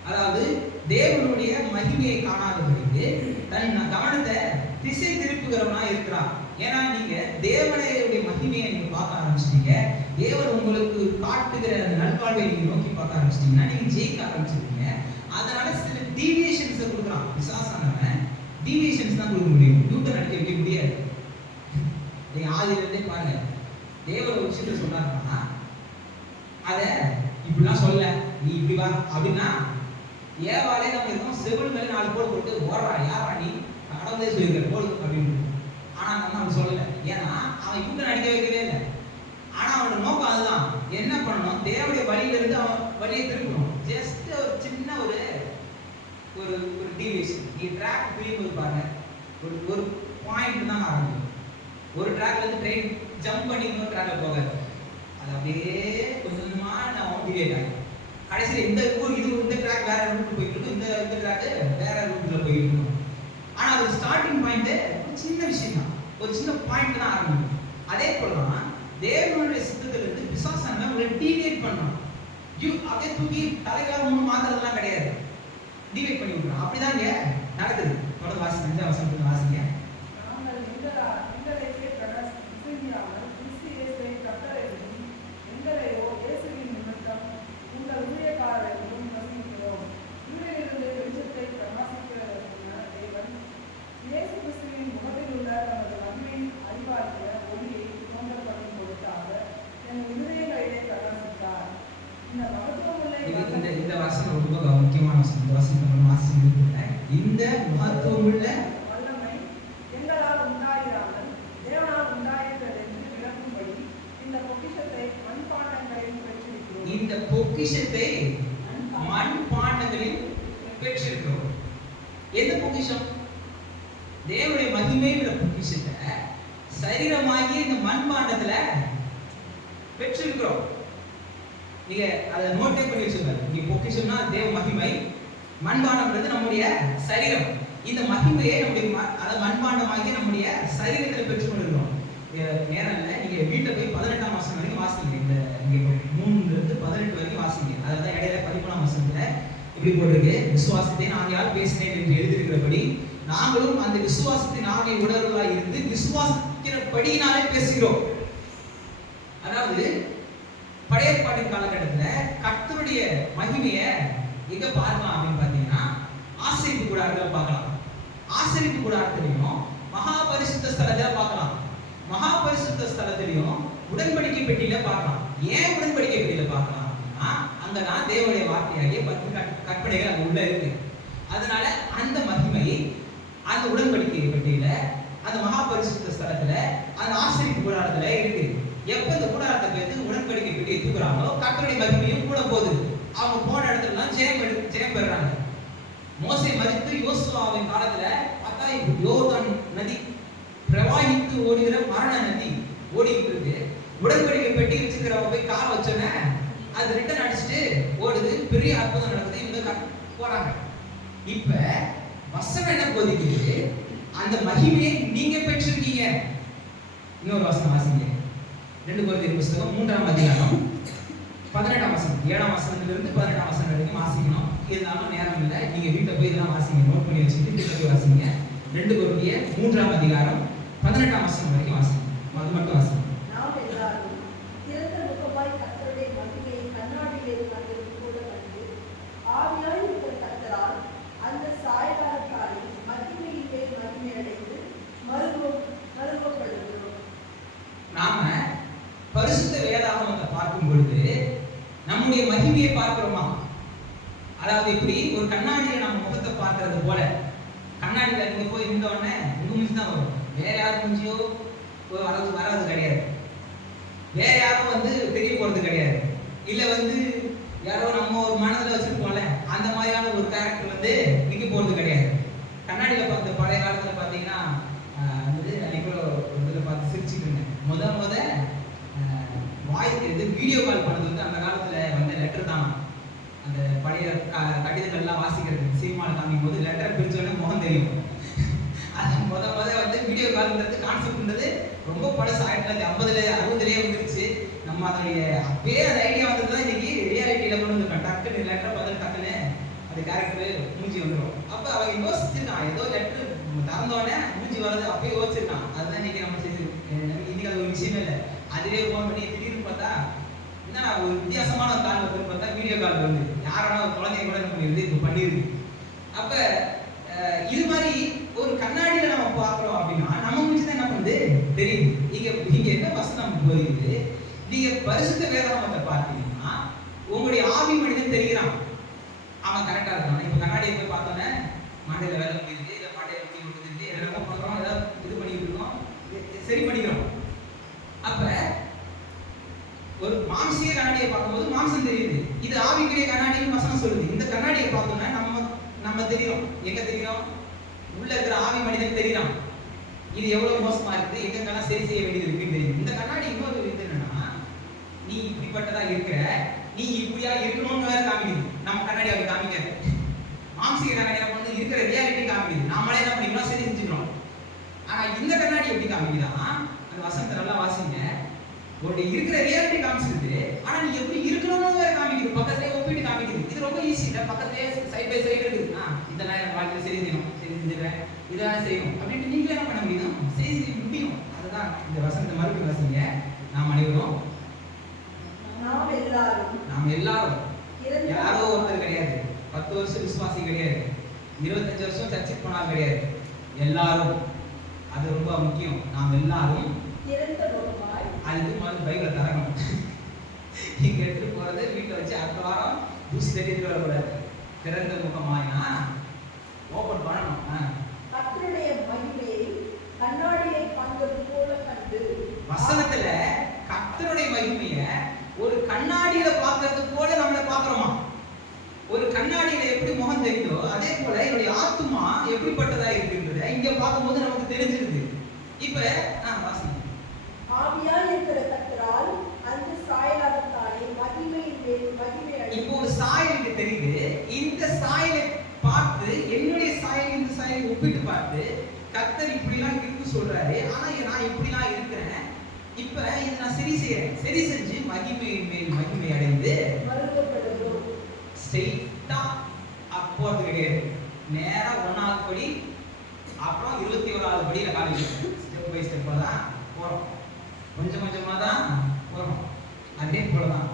அதாவது தேவனுடைய மகிமையை காணாதபடிக்கு தன் கவனத்தை திசை திருப்புகிறவனா இருக்கிறான். ஏன்னா நீங்க தேவனுடைய மகிமையை நீங்க பார்க்க ஆரம்பிச்சிட்டீங்க, தேவன் உங்களுக்கு காட்டுகிற அந்த நல்வாழ்வை நீங்க நோக்கி பார்க்க ஆரம்பிச்சிட்டீங்கன்னா நீங்க ஜெயிக்க ஆரம்பிச்சிருக்கீங்க. அதனால சில டீவியேஷன்ஸை கொடுக்குறான் பிசாசானவன். டீவியேஷன்ஸ் தான் கொடுக்க முடியும், யூட்டர் அடிக்க வைக்க முடியாது. நீங்க ஆதியிலிருந்தே பாருங்க, தேவன் ஒரு விஷயத்தை சொன்னாருன்னா அதை இப்படிலாம் சொல்ல, நீ இப்படி வா அப்படின்னா ஏவாலே நம்ம இருக்கோம் செவில் மேலே 4 கோடு போட்டு ஓடுறா, யாரா நீ கடவுளே சொல்லியிருக்க போடு அப்படின்னு. ஆனா நம்ம அவன் சொல்லல, ஏன்னா அவன் யூட்டர் அடிக்க வைக்கவே இல்லை. ஆனா அவனோட நோக்கம் அதுதான். என்ன பண்ணணும்? தேவனுடைய வழியில இருந்து அவன் வழியை திருப்பணும். ஜஸ்ட் ஒரு சின்ன ஒரு ஒரு ஒரு டீவியேஷன். நீ ட்ராக் பிரியும்போது பாருங்க, ஒரு பாயிண்ட் தான் ஆரம்பிக்கும். ஒரு ட்ராக்ல இருந்து ட்ரெயின் ஜம்ப் பண்ணி இன்னொரு ட்ராக்ல போகாது. அது அப்படியே கொஞ்சம் கொஞ்சமா நான் டிலேட் ஆகும். கடைசியில் இந்த ட்ராக் வேற ரூட் போயிட்டு இருக்கும், இந்த ட்ராக் வேற ரூட்ல போயிட்டு இருக்கும். ஆனா அது ஸ்டார்டிங் பாயிண்ட் ஒரு சின்ன விஷயம் தான், ஒரு சின்ன பாயிண்ட் தான் ஆரம்பிக்கும். அதே போலதான் தேவனுடைய சித்தத்துல இருந்து பிசாசான உங்களை டீவியேட் பண்ணணும். அப்படியே தூக்கி தலைக்கால முன்னு மாத்திரதெல்லாம் கிடையாது, டிவைட் பண்ணி விடுறோம். அப்படிதான் இங்க நடக்குது. தொடர்ந்து வாசி 5ஆம் வசனத்துல வாசிங்க. இந்த வசனம் ரொம்ப முக்கியமான இந்த மகத்துவமுள்ள வல்லமை எங்களால் உண்டாயிராமல் தேவனால் உண்டாயிருக்கிறது என்று விளக்கும்படி இந்த பொக்கிஷத்தை மண்பாண்டங்களில் பெற்றிருக்கிறோம். இந்த பொக்கிஷத்தை மண்பாண்டங்களில் பெற்றிருக்கிறோம். எந்த பொக்கிஷம்? தேவனுடைய மகிமைன்ற பொக்கிஷத்தை சரீரமாகி இந்த மண்பாண்டத்துல பெற்றிருக்கிறோம். நீங்க அதை நோட்டே பண்ணி வச்சுக்கோங்க. இங்க பொக்கிஷம்னா தேவ மகிமை, மண்பாண்டம்ன்றது நம்முடைய சரீரம். இந்த மகிமையை நம்முடைய அதாவது மண்பாண்டமாகி நம்முடைய சரீரத்தில் பெற்றுக்கொண்டிருக்கிறோம். நேரம் இல்லை, நீங்க வீட்டை போய் 18ஆம் வசனம் வரைக்கும் வாசிங்க. இந்த நீங்க 3 இருந்து 18 வரைக்கும் வாசிங்க. அதாவது இடையில 13ஆம் வசனத்துல இப்படி போட்டிருக்கு, விசுவாசத்தை நாங்கள் பேசினேன் என்று எழுதியிருக்கிறபடி நாங்களும் அந்த விசுவாசத்தை நாங்கள் உணர்வுகளாய் இருந்து விசுவாசிக்கிறபடியினாலே பேசுகிறோம். அதாவது பழைய ஏற்பாட்டின் காலகட்டத்துல கர்த்தருடைய மகிமையை எங்க பார்க்கலாம் அப்படின்னு பாத்தீங்கன்னா ஆசரிப்பு கூடாரத்துல பார்க்கலாம். ஆசரிப்பு கூடாரத்திலையும் மகா பரிசுத்த ஸ்தலத்துல பார்க்கலாம். மகா பரிசுத்த ஸ்தலத்திலையும் உடன்படிக்கை பெட்டியில பார்க்கலாம். ஏன் உடன்படிக்கை பெட்டியில பார்க்கலாம் அப்படின்னா அங்கதான் தேவனுடைய வார்த்தையாகிய 10 கற்பனைகள் அங்க உள்ள இருக்கு. அதனால அந்த மகிமை அந்த உடன்படிக்கை பெட்டியில அந்த மகா பரிசுத்த ஸ்தலத்துல அந்த ஆசரிப்பு கூடாரத்துல இருக்கு. எப்ப இந்த கூடாரத்தை பேர்த்து உடன்படிக்கை பெட்டியை தூக்குறாங்களோ கர்த்தருடைய மகிமையும் கூட போகுது. அவங்க போன இடத்துலலாம் ஜெயம் பெறுறாங்க. மோசே மரித்து யோசுவாவின் காலத்துல பார்த்தா யோர்தான் நதி பிரவாகித்து ஓடுகிற மரண நதி ஓடிட்டு இருக்கு. உடன்படிக்கை பெட்டி வச்சுக்கிறவங்க போய் கால் வச்சோன்னே அது ரிட்டர்ன் அடிச்சுட்டு ஓடுது. பெரிய அற்புதம் நடக்குது. இவங்க போறாங்க. இப்ப வசனம் என்ன போதிக்குது? அந்த மகிமையை நீங்க பெற்றிருக்கீங்க. இன்னொரு வசனம் வாசிங்க. 2 கொரிந்தியர் புத்தகம் 3ஆம் அதிகாரம் 18ஆம் வசனம் 7ஆம் வசனத்திலிருந்து 18ஆம் வசனம் வரைக்கும் வாசிக்கணும். இருந்தாலும் நேரம் இல்லை, நீங்க வீட்டை போய் இதெல்லாம் வாசிங்க, நோட் பண்ணி வச்சுட்டு வீட்டை போய் வாசிங்க. 2 கொரிந்தியர் 3ஆம் அதிகாரம் 18ஆம் வசனம் வரைக்கும் வாசிங்க. அது மட்டும் வாசிங்க. நாம் எல்லாரும் திறந்த முகமாய் கர்த்தருடைய மகிமையை கண்ணாடியிலே கண்டது போல கண்டு ஆவியாய் இருக்கிற கர்த்தரால் அந்த சாயலாளத்தாலே மகிமையிலே மகிமையடைந்து மறுரூபப்படுகிறோம். நாம பரிசுத்த வேதாகமத்தை பார்க்கும் பொழுது நம்முடைய மகிமையை பார்க்கிறோமா? அதாவது இப்படி ஒரு கண்ணாடியில நம்ம முகத்தை பார்க்கறது போல, கண்ணாடியில நீங்க போய் இருந்த உடனே உங்க மூஞ்சி தான் வரும். வேற யாரும் மூஞ்சியோ வராது கிடையாது. வேற யாரும் தெரிய போறது கிடையாது. இல்ல யாரோ நம்ம ஒரு மனதில் வச்சிருப்போம்ல அந்த மாதிரியான ஒரு கேரக்டர் நிக்க போறது கிடையாது. கண்ணாடியில பார்த்த பழைய காலத்துல பாத்தீங்கன்னா அன்னைக்கு ஒரு பார்த்து சிரிச்சுட்டு இருந்தேன். முத வாய்க்கு வீடியோ கால் பண்ணது அந்த காலத்துல வந்த லெட்டர் தான். அந்த பழைய கடிதங்கள்லாம் வாசிக்கிறது சினிமாவில் காமிக்கும் போது லெட்டரை பிரிச்சோடனே முகம் தெரியும். அது முத வீடியோ கால்ன்றது கான்செப்ட்ன்றது ரொம்ப பழசு. 1950 60 வந்துருச்சு. நம்ம அதனுடைய அப்பயே அந்த ஐடியா வந்ததுதான் இன்னைக்கு ரியாலிட்டியில கொண்டு வந்துருக்கோம். டக்குன்னு லெட்டரை பார்த்து டக்குன்னு அது கேரக்டர் மூஞ்சி வந்துடும். அப்ப அவங்க யோசிச்சிருக்கான், ஏதோ லெட்டர் திறந்தோடனே மூஞ்சி வருது அப்பயே யோசிச்சிருக்கான். அதுதான் இன்னைக்கு நம்ம செஞ்சு இன்னைக்கு அது ஒரு விஷயமே இல்லை. அதுவே ஃபோன் பண்ணி திடீர்னு பார்த்தா என்ன ஒரு வித்தியாசமான ஒரு கால் வருதுன்னு பார்த்தா வீடியோ கால் வந்து யாரோட ஒரு குழந்தைய கூட என்ன பண்ணிடுது இப்போ பண்ணிடுது. அப்ப இது மாதிரி ஒரு கண்ணாடியில நம்ம பார்க்கிறோம் அப்படின்னா நம்ம முடிச்சுதான் என்ன பண்ணுது தெரியுது. நீங்க என்ன வசனம் போயிருக்குது? நீங்க பரிசுத்த வேதாகமத்தை பார்த்தீங்கன்னா உங்களுடைய ஆவி மனிதன் தெரிகிறான், அவன் கரெக்டா இருக்கான். இப்ப கண்ணாடியை போய் பார்த்தோன்னே மாண்டையில வேலை முடியுது, இல்லை மாண்டையில முடி விழுந்துருக்கு, என்ன பண்றோம், ஏதாவது இது பண்ணிட்டு இருக்கோம், சரி பண்ணிக்கிறோம். அப்ப ஒரு மாம்சிய கண்ணாடியை பார்க்கும்போது மாம்சம் தெரியுது. இது ஆவிக்குரிய கண்ணாடின்னு வசனம் சொல்லுது. இந்த கண்ணாடியை பார்த்தோம்னா நம்ம தெரியும். எங்க தெரியும்? உள்ள இருக்கிற ஆவி மனிதன் தெரியும். இது எவ்வளவு மோசமா இருக்குது, எங்கெங்கெல்லாம் சரி செய்ய வேண்டியது இருக்குன்னு தெரியும். இந்த கண்ணாடி இன்னொரு இது என்னன்னா, நீ இப்படிப்பட்டதா இருக்கிற, நீ இப்படியா இருக்கணும்னு வேற காமிக்குது. நம்ம கண்ணாடி அப்படி காமிக்காது. மாம்சிக கண்ணாடி நம்ம இருக்கிற ரியாலிட்டி காமிக்குது. நாமளே என்ன பண்ணிக்கலாம், சரி செஞ்சுக்கிறோம். ஆனா இந்த கண்ணாடி எப்படி காமிக்குதா? அந்த வசனத்தை நல்லா வாசிங்க. உங்களுடைய இருக்கிற ரியாலிட்டி காமிச்சிருது, ஆனா நீ எப்படி இருக்கணும்னு வேற காமிக்குது. பக்கத்துலேயே ஒப்பிட்டு காமிக்குது. இது ரொம்ப ஈஸி. பக்கத்துலேயே சைட் பை சைடு இருக்குது. இதெல்லாம் என் வாழ்க்கையில் சரி செய்யணும், சரி செஞ்சுக்கிறேன், இதெல்லாம் செய்யணும் அப்படின்ட்டு நீங்களே என்ன பண்ண முடியும், சரி செய்ய முடியும். அதுதான் இந்த வசனத்தை மறுபடியும் வாசிங்க. நாம் அனைவரும் நாம் எல்லாரும் யாரோ ஒருத்தர் கிடையாது. 10 வருஷம் விசுவாசி கிடையாது, 25 வருஷம் சர்ச்சுக்கு போனால் கிடையாது. எல்லாரும், அது ரொம்ப முக்கியம். நாம் எல்லாரும் அதுக்கு முதல்ல பைபிளை தரணும். இங்க எடுத்துட்டு போறது வீட்டில் வச்சு அடுத்த வாரம் தூசி தட்டிட்டு வரக்கூடாது. திறந்த முகமாயினா ஓப்பன் எப்படிப்பட்டதா இருக்குன்றது இங்க பார்க்கும்போது நமக்கு தெரிஞ்சிருது. இப்ப வாசிங்க. ஆவியாய் இருக்கிற கர்த்தரால் அந்த சாயலாகத்தானே மகிமையின் மேல் மகிமை இப்போ ஒரு சாயல் இங்க தெரியுது. இந்த சாயலை பார்த்து என்னுடைய சாயல் இந்த சாயலை ஒப்பிட்டு பார்த்து கர்த்தர் இப்படிலாம் இருக்கு சொல்றாரு. ஆனா நான் இப்படிலாம் இருக்கிறேன். இப்ப இதை நான் சரி செய்யறேன். சரி செஞ்சு மகிமையின் மேல் மகிமை அடைந்து மறுக்கப்படுகிறோம். ஸ்ட்ரெயிட்டா அப்போ அது கிடையாது. நேரா 1வது படி அப்புறம் 21வது படியில காலேஜ் ஸ்டெப் பை ஸ்டெப்பா தான் போறோம். கொஞ்சம் கொஞ்சமா தான் போறோம். அதே போலதான்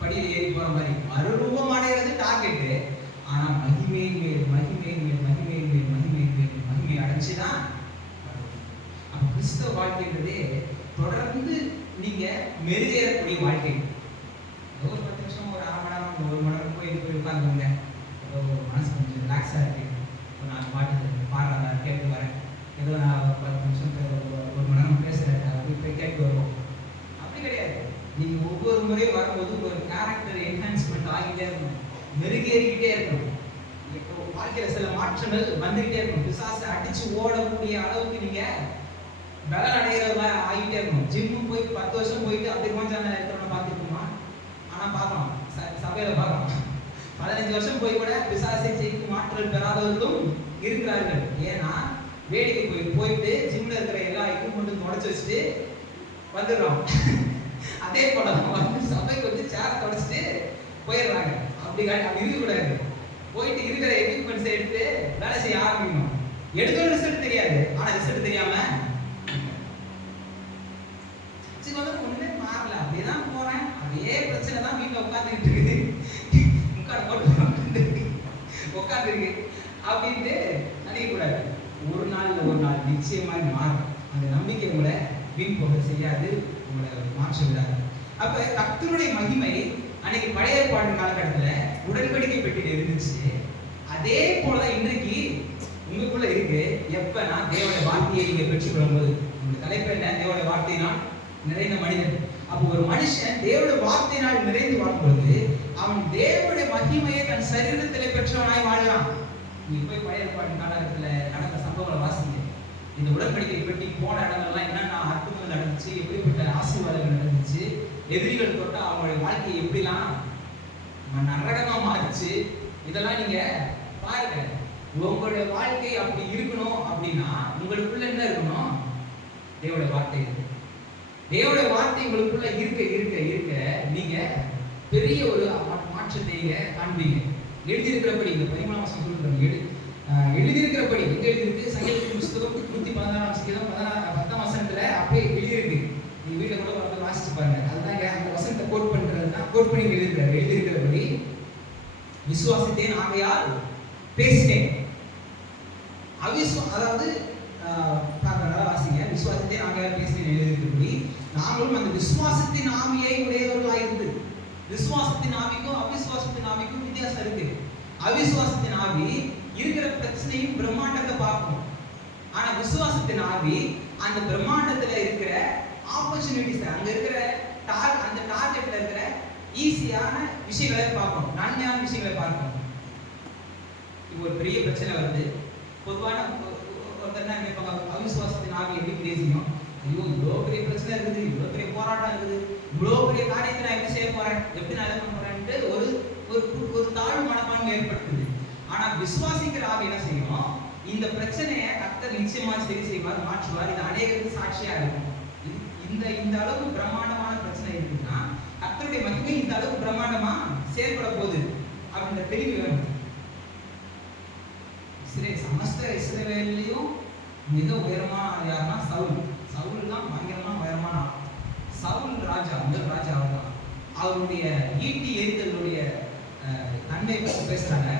படியில் ஏறி போற மாதிரி மறுரூபம் அடைகிறது டார்கெட். ஆனா மகிமையின் மேல் மகிமையின் மேல் மகிமையின் மேல் மகிமையின் மேல் மகிமை அடைஞ்சுதான். அப்ப கிறிஸ்தவ வாழ்க்கைன்றதே தொடர்ந்து நீங்க மெருகேறக்கூடிய வாழ்க்கை. ஒரு 10 நிமிஷம் ஒரு 1/2 மணி நேரம் 1 மணி நேரம் போய் உட்காந்துருங்க. ஏதோ மனசு கொஞ்சம் ரிலாக்ஸா இருக்கு. ஒரு 4 பாட்டு பாடுறாங்க கேட்டு வரேன். ஏதோ நான் 10 நிமிஷம் 1 மணி நேரம் பேசுறேன் அப்படி போய் கேட்டு வருவோம். அப்படி கிடையாது. நீங்க ஒவ்வொரு முறையும் வரும்போது ஒரு கேரக்டர் என்ஹான்ஸ்மெண்ட் ஆகிட்டே இருக்கணும். மெருகேறிக்கிட்டே இருக்கணும். இப்போ வாழ்க்கையில சில மாற்றங்கள் வந்துகிட்டே இருக்கும். பிசாசை அடிச்சு ஓடக்கூடிய அளவுக்கு நீங்க பலன் அடைகிறதா ஆகிட்டே இருக்கணும். ஜிம்மு போய் 10 வருஷம் போயிட்டு அப்படி கொஞ்சம் இருக்கிறவங்க பார்த்துருக்குமா? ஆனா பார்க்கலாம், சபையில பார்க்கலாம். 15 வருஷம் போய் கூட பிசாசை ஜெயிக்கும் ஆற்றல் பெறாதவர்களும் இருக்கிறார்கள். ஏன்னா வேடிக்கை போயிட்டு ஜிம்ல இருக்கிற எல்லா எக்யூப்மெண்ட்டும் உடச்சு வச்சுட்டு வந்துடுறோம். அதே போல வந்து சபைக்கு வந்து சேர் தொடச்சிட்டு போயிடுறாங்க. அப்படி இருக்கக்கூடாது. போயிட்டு இருக்கிற எக்யூப்மெண்ட்ஸை எடுத்து வேலை செய்ய ஆரம்பிக்கணும். எடுத்த ரிசல்ட் தெரியாது. ஆனா ரிசல்ட் தெரியாம ஒண்ணுமே மாறல, அப்படியேதான் போறேன், அதே பிரச்சனை தான் வீட்டுல உட்காந்துக்கிட்டு இருக்குது, முக்காடு போட்டு உட்காந்துருக்கு அப்படின்ட்டு நினைக்க கூடாது. ஒரு நாள் நிச்சயமாக மாறும். அந்த நம்பிக்கை உங்களை வீண் போக செய்யாது, உங்களை மாற்ற விடாது. அப்ப கர்த்தருடைய மகிமை அன்னைக்கு பழைய ஏற்பாடு காலகட்டத்துல உடன்படிக்கை பெட்டியில இருந்துச்சு. அதே போலதான் இன்றைக்கு உங்களுக்குள்ள இருக்கு. எப்பனா தேவனுடைய வார்த்தையை நீங்க பெற்றுக்கொள்ளும் போது, உங்க தலைப்பு என்ன? தேவனுடைய வார்த்தையினால் நிறைந்த மனிதன். அப்போ ஒரு மனுஷன் தேவனுடைய வார்த்தையினால் நிறைந்து வாழும்பொழுது அவன் தேவனுடைய மகிமையை தன் சரீரத்திலே பெற்றவனாய் வாழலாம். நீங்க போய் பழைய ஏற்பாடு காலகட்டத்துல நடந்த சம்பவங்களை வாசிங்க. இந்த உடன்படிக்கை பெட்டி போன இடங்கள்லாம் என்னென்ன அற்புதங்கள் நடந்துச்சு, எப்படிப்பட்ட ஆசீர்வாதங்கள் நடந்துச்சு, எதிரிகள் தொட்டா அவங்களுடைய வாழ்க்கை எப்படிலாம் நரகமா மாறிச்சு, இதெல்லாம் நீங்க பாருங்க. உங்களுடைய வாழ்க்கை அப்படி இருக்கணும் அப்படின்னா உங்களுக்குள்ள என்ன இருக்கணும்? தேவனுடைய வார்த்தை இருக்கு. தேவனுடைய வார்த்தை உங்களுக்குள்ள இருக்க இருக்க இருக்க நீங்க பெரிய ஒரு மாற்றத்தை நீங்க காண்பீங்க. எழுதியிருக்கிறபடி இந்த 13ஆம் வசனம் சொல்றாங்க. எழுதியிருக்கிறபடி எங்க எழுதியிருக்கு? சங்கீதத்தின் புத்தகம் 116ஆம் சங்கீதம் 10ஆம் வசனத்துல அப்படியே எழுதியிருக்கு. நீங்க வீட்டுல கூட வந்து வாசிச்சு பாருங்க. அதுதான் அந்த வசனத்தை கோட் பண்றதுதான் கோட் பண்ணி எழுதியிருக்காரு. எழுதியிருக்கிறபடி விசுவாசித்தேன் ஆகையால் பேசினேன். அதாவது வாசிங்க. விசுவாசத்தின் ஆகையால் பேசினேன் எழுதியிருக்கிறபடி நாங்களும் அந்த விசுவாசத்தின் ஆவியை உடையவர்களாக இருந்து. விசுவாசத்தின் ஆவிக்கும் அவிசுவாசத்தின் ஆவிக்கும் வித்தியாசம் இருக்கு. அவிசுவாசத்தின் ஆவி இருக்கிற பிரச்சனையும் பிரம்மாண்டத்தை பார்க்கும். ஆனா விசுவாசத்தின் ஆவி அந்த பிரம்மாண்டத்துல இருக்கிற ஆப்பர்ச்சுனிட்டிஸ், அங்க இருக்கிற அந்த டார்கெட்ல இருக்கிற ஈஸியான விஷயங்களை பார்க்கும், நன்மையான விஷயங்களை பார்க்கும். இப்போ ஒரு பெரிய பிரச்சனை வருது. பொதுவான ஒருத்தர் என்ன நினைப்பாங்க? அவிசுவாசத்தின் ஆவி எப்படி பேசியும், ஐயோ இவ்வளோ பெரிய பிரச்சனை இருக்குது, இவ்வளோ பெரிய போராட்டம் இருக்குது, இவ்வளோ பெரிய காரியத்தை நான் எப்படி செய்ய போறேன், எப்படி நான் பண்ண போறேன்ட்டு ஒரு தாழ்வு மனப்பான்மை ஏற்படுத்துது. ஆனா விசுவாசிக்கிற ஆவி என்ன செய்யும்? இந்த பிரச்சனையை கர்த்தர் நிச்சயமா சரி செய்வார், மாற்றுவார். இது அநேகருக்கு சாட்சியா இருக்கும். இந்த அளவுக்கு பிரம்மாண்டமான பிரச்சனை இருக்குன்னா கர்த்தருடைய மகிமை இந்த அளவுக்கு பிரம்மாண்டமா செயல்பட போகுது அப்படின்ற தெளிவு வேணும். சமஸ்த இஸ்ரவேலையும் மிக உயரமான யாருன்னா சவுல் தான் பயங்கரமா உயரமான சவுல் ராஜா, முதல் ராஜா அவர் தான். அவருடைய ஈட்டி எரிதலுடைய தன்மை பற்றி பேசுறாங்க.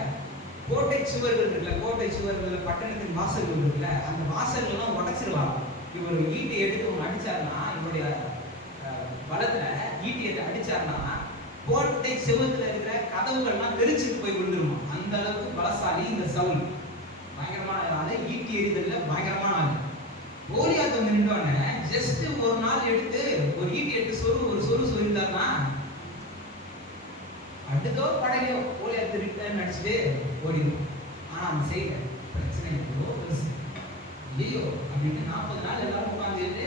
கோட்டை சுவர்கள் இருக்குல்ல, கோட்டை சுவர்கள் பட்டணத்தின் வாசல்கள் இருக்குல்ல, அந்த வாசல்கள்லாம் உடைச்சிருவாங்க. இவர் ஈட்டி எடுத்து அவங்க அடிச்சாருன்னா, இவருடைய பலத்துல ஈட்டி எடுத்து அடிச்சாருன்னா கோட்டை செவத்துல இருக்கிற கதவுகள்லாம் தெரிச்சுட்டு போய் விழுந்துருமா. அந்த அளவுக்கு பலசாலி இந்த சவுல். பயங்கரமான ஆளு, ஈட்டி எறிதல்ல பயங்கரமான ஆளு. கோலியாத் வந்து நின்றோடனே ஜஸ்ட் ஒரு நாள் எடுத்து ஒரு ஈட்டி எடுத்து ஒரு சொரு சொல்லிட்டாருன்னா அடுத்தோ படையோ கோலியாத் ரிட்டர்ன் அடிச்சுட்டு ஓடிடும். ஆனா அவன் செய்யல. பிரச்சனை எவ்வளோ பெருசு. ஐயோ அப்படின்னு 40 நாள் எல்லாரும் உட்காந்துட்டு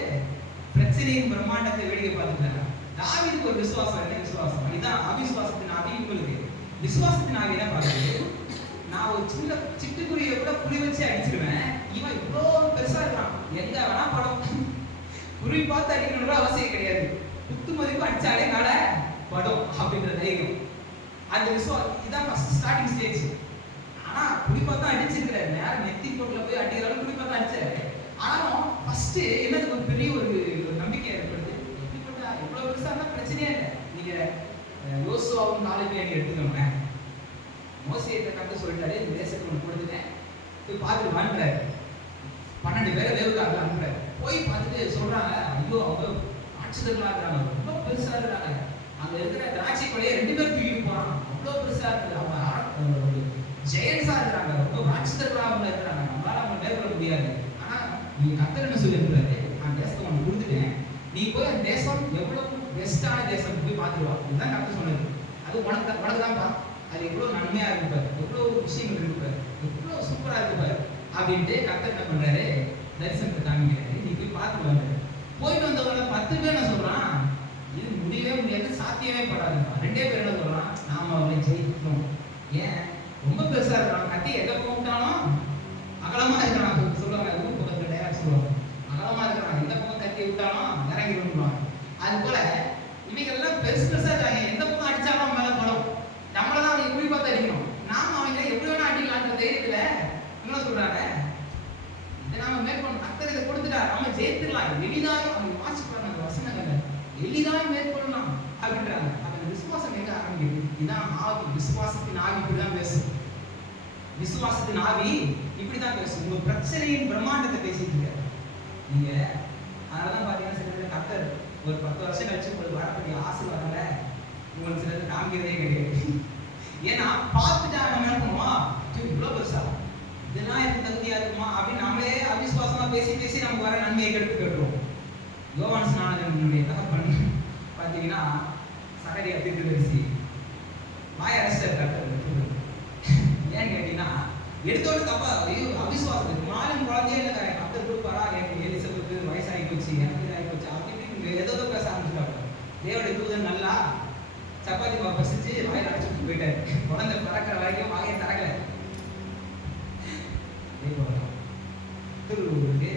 பிரச்சனையின் பிரம்மாண்டத்தை வேடிக்கை பார்த்துட்டாங்க. தாவீதுக்கு ஒரு விசுவாசம். என்ன விசுவாசம்? இதுதான் அவிசுவாசத்தின் ஆவி. உங்களுக்கு விசுவாசத்தின் ஆவி என்ன பார்க்குது? நான் ஒரு சின்ன சிட்டுக்குருவியை கூட புளி வச்சு அடிச்சிருவேன், இவன் இவ்வளோ பெருசா இருக்கான், எங்க வேணா படம். குருவி பார்த்து அடிக்கணும்ன்ற அவசியம் கிடையாது, குத்து மதிப்பு அடிச்சாலே மேல படம் அப்படின்ற தைரியம். அந்த விசுவாசம் இதான் ஃபர்ஸ்ட் ஸ்டார்டிங் ஸ்டேஜ். ஆனா புளி பார்த்தா அடிச்சிருக்கிறாரு, நேரம் நெத்தி போட்டுல போய் அடிக்கிறாலும் புளி பார்த்தா அடிச்சாரு. ஆனாலும் ஃபர்ஸ்ட் என்னது ஒரு பெரிய ஒரு நம்பிக்கை ஏற்படுது. எப்படிப்பட்ட எவ்வளவு பெருசா இருந்தா பிரச்சனையே இல்லை. நீங்க யோசுவாவும் காலேஜ் எடுத்துக்கோங்க. மோசேயை கண்டு சொல்லிட்டாரு, இந்த தேசத்தை ஒன்று கொடுத்துட்டேன், போய் பார்த்துட்டு வாங்குறாரு. 12 பேரை வேவுக்காக அனுப்புறாரு. போய் பார்த்துட்டு சொல்றாங்க, ஐயோ அவங்க ஆட்சிதர்களா இருக்கிறாங்க, ரொம்ப பெருசா இருக்கிறாங்க, அங்க இருக்கிற திராட்சை கொலையை 2 பேர் தூக்கிட்டு போறாங்க, அவ்வளோ பெருசா இருக்குது, அவங்க ஜெயன்ஸா இருக்கிறாங்க, ரொம்ப ஆட்சிதர்களா அவங்க இருக்கிறாங்க, நம்மளால அவங்க மேற்கொள்ள முடியாது. ஆனா நீ கர்த்தர் என்ன சொல்லியிருக்கிறாரு, நான் தேசத்தை ஒன்று கொடுத்துட்டேன், நீ போய் அந்த தேசம் எவ்வளவு பெஸ்டான தேசம் போய் பார்த்துருவா. இதுதான் கர்த்தர் சொன்னது. அது உனக்கு தான்ப்பா, அது எவ்வளோ நன்மையா இருக்கு பாரு, எவ்வளோ விஷயங்கள் இருக்கு பாரு, எவ்வளோ சூப்பரா இருக்கு பாரு அப்படின்ட்டு கர்த்தர் என்ன பண்றாரு, தரிசனத்தை காமிக்கிறாரு. நீ போய் பார்த்துட்டு வந்து. போயிட்டு வந்தவங்க 10 பேர் என்ன சொல்றான், இது முடியவே முடியாது, சாத்தியமே படாதுப்பா. 2 பேர் என்ன சொல்றான், நாம அவனை ஜெயிக்கணும். ஏன்? ரொம்ப பெருசா இருக்கிறான், கத்தி எங்க போட்டாலும் அகலமா இருக்கிறான். சொல்லுவாங்க ஊர் பக்கத்துல டேரக்ட் சொல்லுவாங்க, அகலமா இருக்கிறான், எந்த பக்கம் கத்தி விட்டாலும் இறங்கி விடுவாங்க. அது போல இவங்க எல்லாம் பெருசு பெருசா இருக்காங்க, எந்த பக்கம் அடிச்சாலும் மேல படம். நம்மளதான் அவங்க எப்படி பார்த்து அடிக்கணும், நாம அவங்க எப்படி வேணா அடிக்கலான்ற தைரியத்துல என்ன சொல்றாங்க, இதை நாம மேற்கொண்டு கர்த்தர் இதை கொடுத்துட்டா நம்ம ஜெயித்துடலாம், எளிதாய் அவங்க வாசிப்பாங்க அந்த வசனங்களை, எளிதாய் மேற்கொள்ளலாம் அப்படின்றாங்க. அந்த விசுவாசம் எங்க ஆரம்பிக்குது? இதான் ஆவி, விசுவாசத்தின் ஆவி இப்படிதான் பேசும். விசுவாசத்தின் ஆவி இப்படிதான் பேசும். உங்க பிரச்சனையின் பிரம்மாண்டத்தை பேசிட்டு இருக்க நீங்க. அதனாலதான் பாத்தீங்கன்னா சில கர்த்தர் ஒரு 10 வருஷம் கழிச்சு உங்களுக்கு வரக்கூடிய ஆசீர்வாதங்களை உங்களுக்கு சிலது காமிக்கிறதே கிடையாது. ஏன்னா பார்த்துட்டு நம்ம என்ன பண்ணுவோம், இவ்வளோ பெருசா இதெல்லாம் எனக்கு தகுதியா இருக்குமா அப்படின்னு நம்மளே அவிசுவாசமா பேசி பேசி நமக்கு வர நன்மையை கெடுத்து கட்டுவோம். யோவான் ஸ்நானகனுடைய தகப்பன் பார்த்தீங்கன்னா சகரியா தீர்க்கதரிசி வாய் அரசர் கர்த்தர். ஏன்னு கேட்டீங்கன்னா எடுத்தோட தப்பா அவிசுவாசம் நாளும் குழந்தையே இல்லை, கர்த்தர் கொடுப்பாரா, எனக்கு எலிசபெத்து வயசாகி போச்சு, எனக்கு ஆகி போச்சு அப்படின்னு ஏதோ பேச ஆரம்பிச்சுட்டாங்க. தேவனுடைய தூதன் நல்லா சப்பாத்தி மாவு பசிச்சு வாயில் அடைச்சிட்டு போயிட்டாரு. குழந்தை பறக்கிற வரைக்கும் வாயை திறக்கல. திருவுருக்கு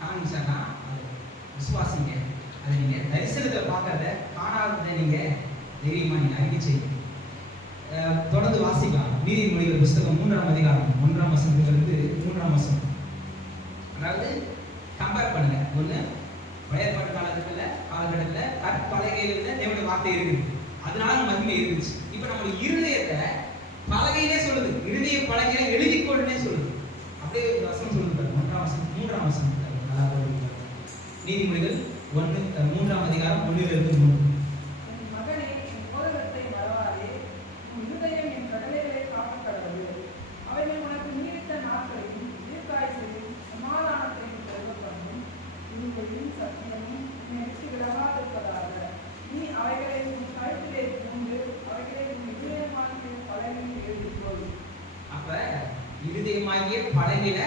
காமிச்சானா விசுவாசிங்க, அதை நீங்க தரிசனத்தை பார்க்கறத காணாததை நீங்க தைரியமா நீங்க அறிக்கை செய்யுங்க. தொடர்ந்து வாசிக்கலாம். நீதிமொழிகள் புஸ்தகம் 3ஆம் அதிகாரம் 1ஆம் வசனத்திலிருந்து 3ஆம் வசனம். அதாவது கம்பேர் பண்ணுங்க. ஒண்ணு பழைய காலகட்டத்தில் கற்பலகையில தேவனுடைய வார்த்தை இருக்குது, அதனால மகிமை இருந்துச்சு. இப்ப நம்ம இருதயத்தை பலகையிலே சொல்லுது, இருதய பலகையில எழுதி கொள்ளுனே சொல்லுது. அப்படியே வசனம் சொல்லுது, 3ஆம் வசனம். நீதிமொழிகள் 3ஆம் அதிகாரம் 1லிருந்து 3. இருதயமாகிய பலகையில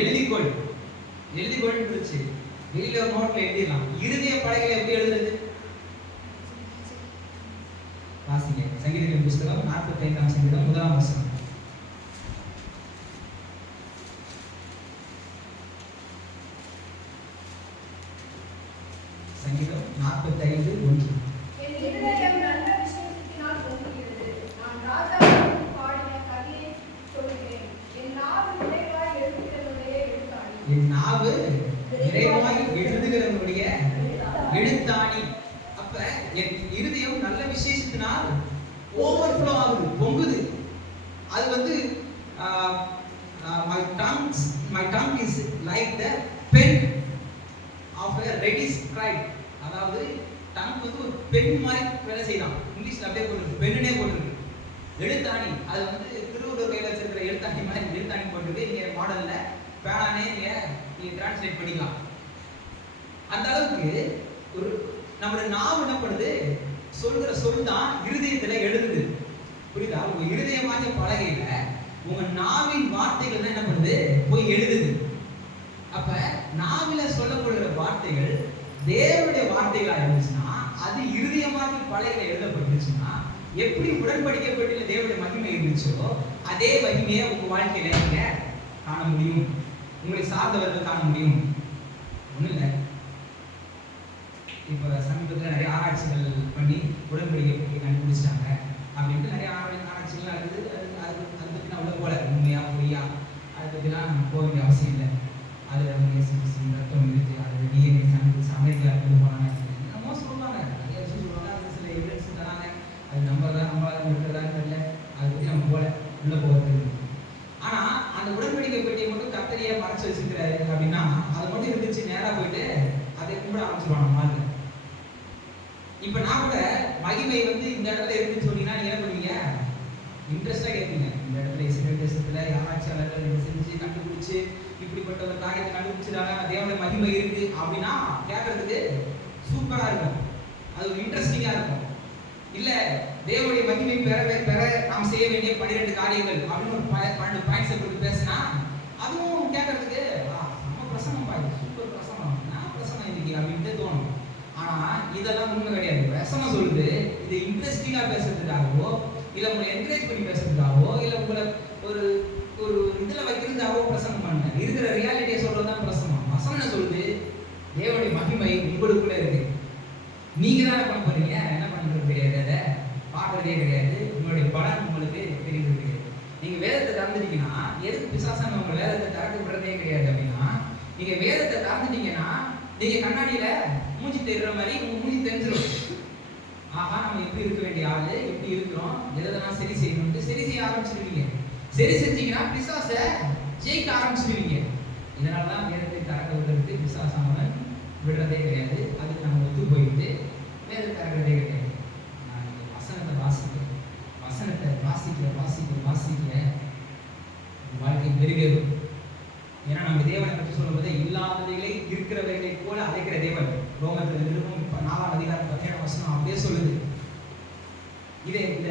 எழுதிக்கொள். எழுதிக்கொள் இருந்துச்சு, வெளியில ஒரு நோட்ல எழுதிடலாம். இருதய பலகையில எப்படி எழுதுறது? வாசிங்க. சங்கீதத்தின் புஸ்தகம் 45ஆம் சங்கீதம் 1ஆம் வசனம். சங்கீதம் 45:1. என் நாவு நிறைவாய் எழுதுகிறவனுடைய எழுத்தாணி. அப்ப என் இருதயம் நல்ல விசேஷத்தினால் ஓவர்ஃப்ளோ ஆகுது, பொங்குது. அது my tongue is like the pen of a ready scribe. அதாவது டங் ஒரு பென் மாதிரி வேலை செய்யலாம். இங்கிலீஷ்ல அப்படியே போட்டுருக்கு, பென்னே போட்டுருக்கு. எழுத்தாணி, அது திருவள்ளுவர் கையில் வச்சிருக்கிற எழுத்தாணி மாதிரி எழுத்தாணி போட்டுருக்கு. இங்க மாடல்ல பேனானே நீங்க டிரான்ஸ்லேட் பண்ணிக்கலாம். அந்த அளவுக்கு ஒரு நம்மளுடைய நாவு என்ன பண்ணுது, சொல்கிற சொல் தான் இருதயத்துல எழுதுது. புரியுதா? உங்க இருதயமாகிய பலகையில உங்க நாவின் வார்த்தைகள் தான் என்ன பண்ணுது, போய் எழுதுது. அப்ப நாவில சொல்லப்படுகிற வார்த்தைகள் தேவனுடைய வார்த்தைகளா இருந்துச்சுன்னா, அது இருதயமாகி பலகையில எழுதப்பட்டுச்சுன்னா, எப்படி உடன்படிக்கப்பட்ட தேவனுடைய மகிமை இருந்துச்சோ அதே மகிமையை உங்க வாழ்க்கையில நீங்க காண முடியும், உங்களை சார்ந்தவர்கள் காண முடியும். ஒண்ணும் இல்லை, இப்ப சமீபத்தில் நிறைய ஆராய்ச்சிகள் பண்ணி உடன்படிக்கை கண்டுபிடிச்சிட்டாங்க அப்படின்ட்டு நிறைய ஆராய்ச்சிகள் நடக்குது. அது பற்றி நான் உள்ள போல, உண்மையா பொய்யா அதை பற்றிலாம் நம்ம போக வேண்டிய அவசியம் இல்லை. அதில் ரத்தம் இருக்கு, அதில் டிஎன்ஏ சாம்பிள்ஸ் அமெரிக்கா இருந்து போனாங்க, என்னமோ சொல்லுவாங்க, நிறைய விஷயம் சொல்லுவாங்க. அது சில எவிடன்ஸ் தராங்க, அது நம்மளால இருக்கிறதான்னு தெரியல. அதை பற்றி நம்ம போல உள்ள போகிறது. ஆனா அந்த உடன்படிக்கை பெட்டியை மட்டும் கத்தரியா மறைச்சு வச்சுக்கிறாரு அப்படின்னா, அது மட்டும் இருந்துச்சு நேரா போயிட்டு அதை கும்பிட ஆரம்பிச்சிருவாங்க மாதிரி. இப்ப நான் கூட மகிமை வந்து இந்த இடத்துல இருக்குன்னு சொன்னீங்கன்னா நீங்க என்ன பண்ணுவீங்க, இன்ட்ரெஸ்டா கேட்பீங்க. இந்த இடத்துல இஸ்ரேல் தேசத்துல ஆராய்ச்சியாளர்கள் இதை செஞ்சு கண்டுபிடிச்சு இப்படிப்பட்ட ஒரு காரியத்தை கண்டுபிடிச்சிட்டாங்க, தேவனுடைய மகிமை இருக்கு அப்படின்னா கேட்கறதுக்கு சூப்பரா இருக்கும், அது ஒரு இன்ட்ரெஸ்டிங்கா இருக்கும். இல்ல தேவனுடைய மகிமை பெற நாம் செய்ய வேண்டிய 12 காரியங்கள் அப்படின்னு ஒரு 12 பாயிண்ட்ஸ் எடுத்து பேசினா அதுவும் கேட்கறதுக்கு நம்ம பிரசங்கம் பாரு, சூப்பர் பிரசங்கம், நான் பிரசங்கம் இன்னைக்கு அப்படின்ட்டு தோணும். ஆனா இதெல்லாம் உண்மை கிடையாது. பிரசங்கம் சொல்லுது இது இன்ட்ரெஸ்டிங்கா பேசுறதுக்காகவோ, இல்ல உங்களை என்கரேஜ் பண்ணி பேசுறதுக்காகவோ, இல்ல உங்களை ஒரு ஒரு இதுல வைக்கிறதுக்காகவோ பிரசங்கம் பண்ண இருக்கிற ரியாலிட்டியை சொல்றதுதான் பிரசங்கம். வசனம் சொல்லுது தேவனுடைய மகிமை உங்களுக்குள்ள இருக்கு, நீங்க தான் என்ன பண்ண போறீங்க, என்ன பண்றது கிடையாது, அதை பார்க்கறதே கிடையாது, உங்களுடைய பலன் உங்களுக்கு தெரிகிறது கிடையாது. நீங்க வேதத்தை திறந்துட்டீங்கன்னா, எதுக்கு பிசாசான உங்க வேதத்தை திறக்க விடுறதே கிடையாது அப்படின்னா, நீங்க வேதத்தை திறந்துட்டீங்கன்னா நீங்க கண்ணாடியில மூஞ்சி தெரிகிற மாதிரி உங்க மூஞ்சி தெரிஞ்சிடும். ஆஹா, நம்ம எப்படி இருக்க வேண்டிய ஆளு, எப்படி இருக்கிறோம், எதெல்லாம் சரி செய்யணும்னு சரி செய்ய ஆரம்பிச்சிருவீங்க. சரி செஞ்சீங்கன்னா பிசாசை ஜெயிக்க ஆரம்பிச்சிருவீங்க. இதனாலதான் வேதத்தை திறக்க விடுறதுக்கு பிசாசானவன் விடுறதே கிடையாது. அதுக்கு நம்ம ஒத்து போயிட்டு வேதத்தை திறக்கிறதே கிடையாது. நான் வசனத்தை வாசிக்கிறேன், வசனத்தை வாசிக்க வாழ்க்கை பெருகேறும். ஏன்னா நம்ம தேவனை பற்றி சொல்லும்போது இல்லாதவைகளை இருக்கிறவைகளை போல அழைக்கிற தேவன். ரோமத்தில் நிருபம் 4ஆம் அதிகாரம் 17ஆம் வசனம் அப்படியே சொல்லுது. இதே இந்த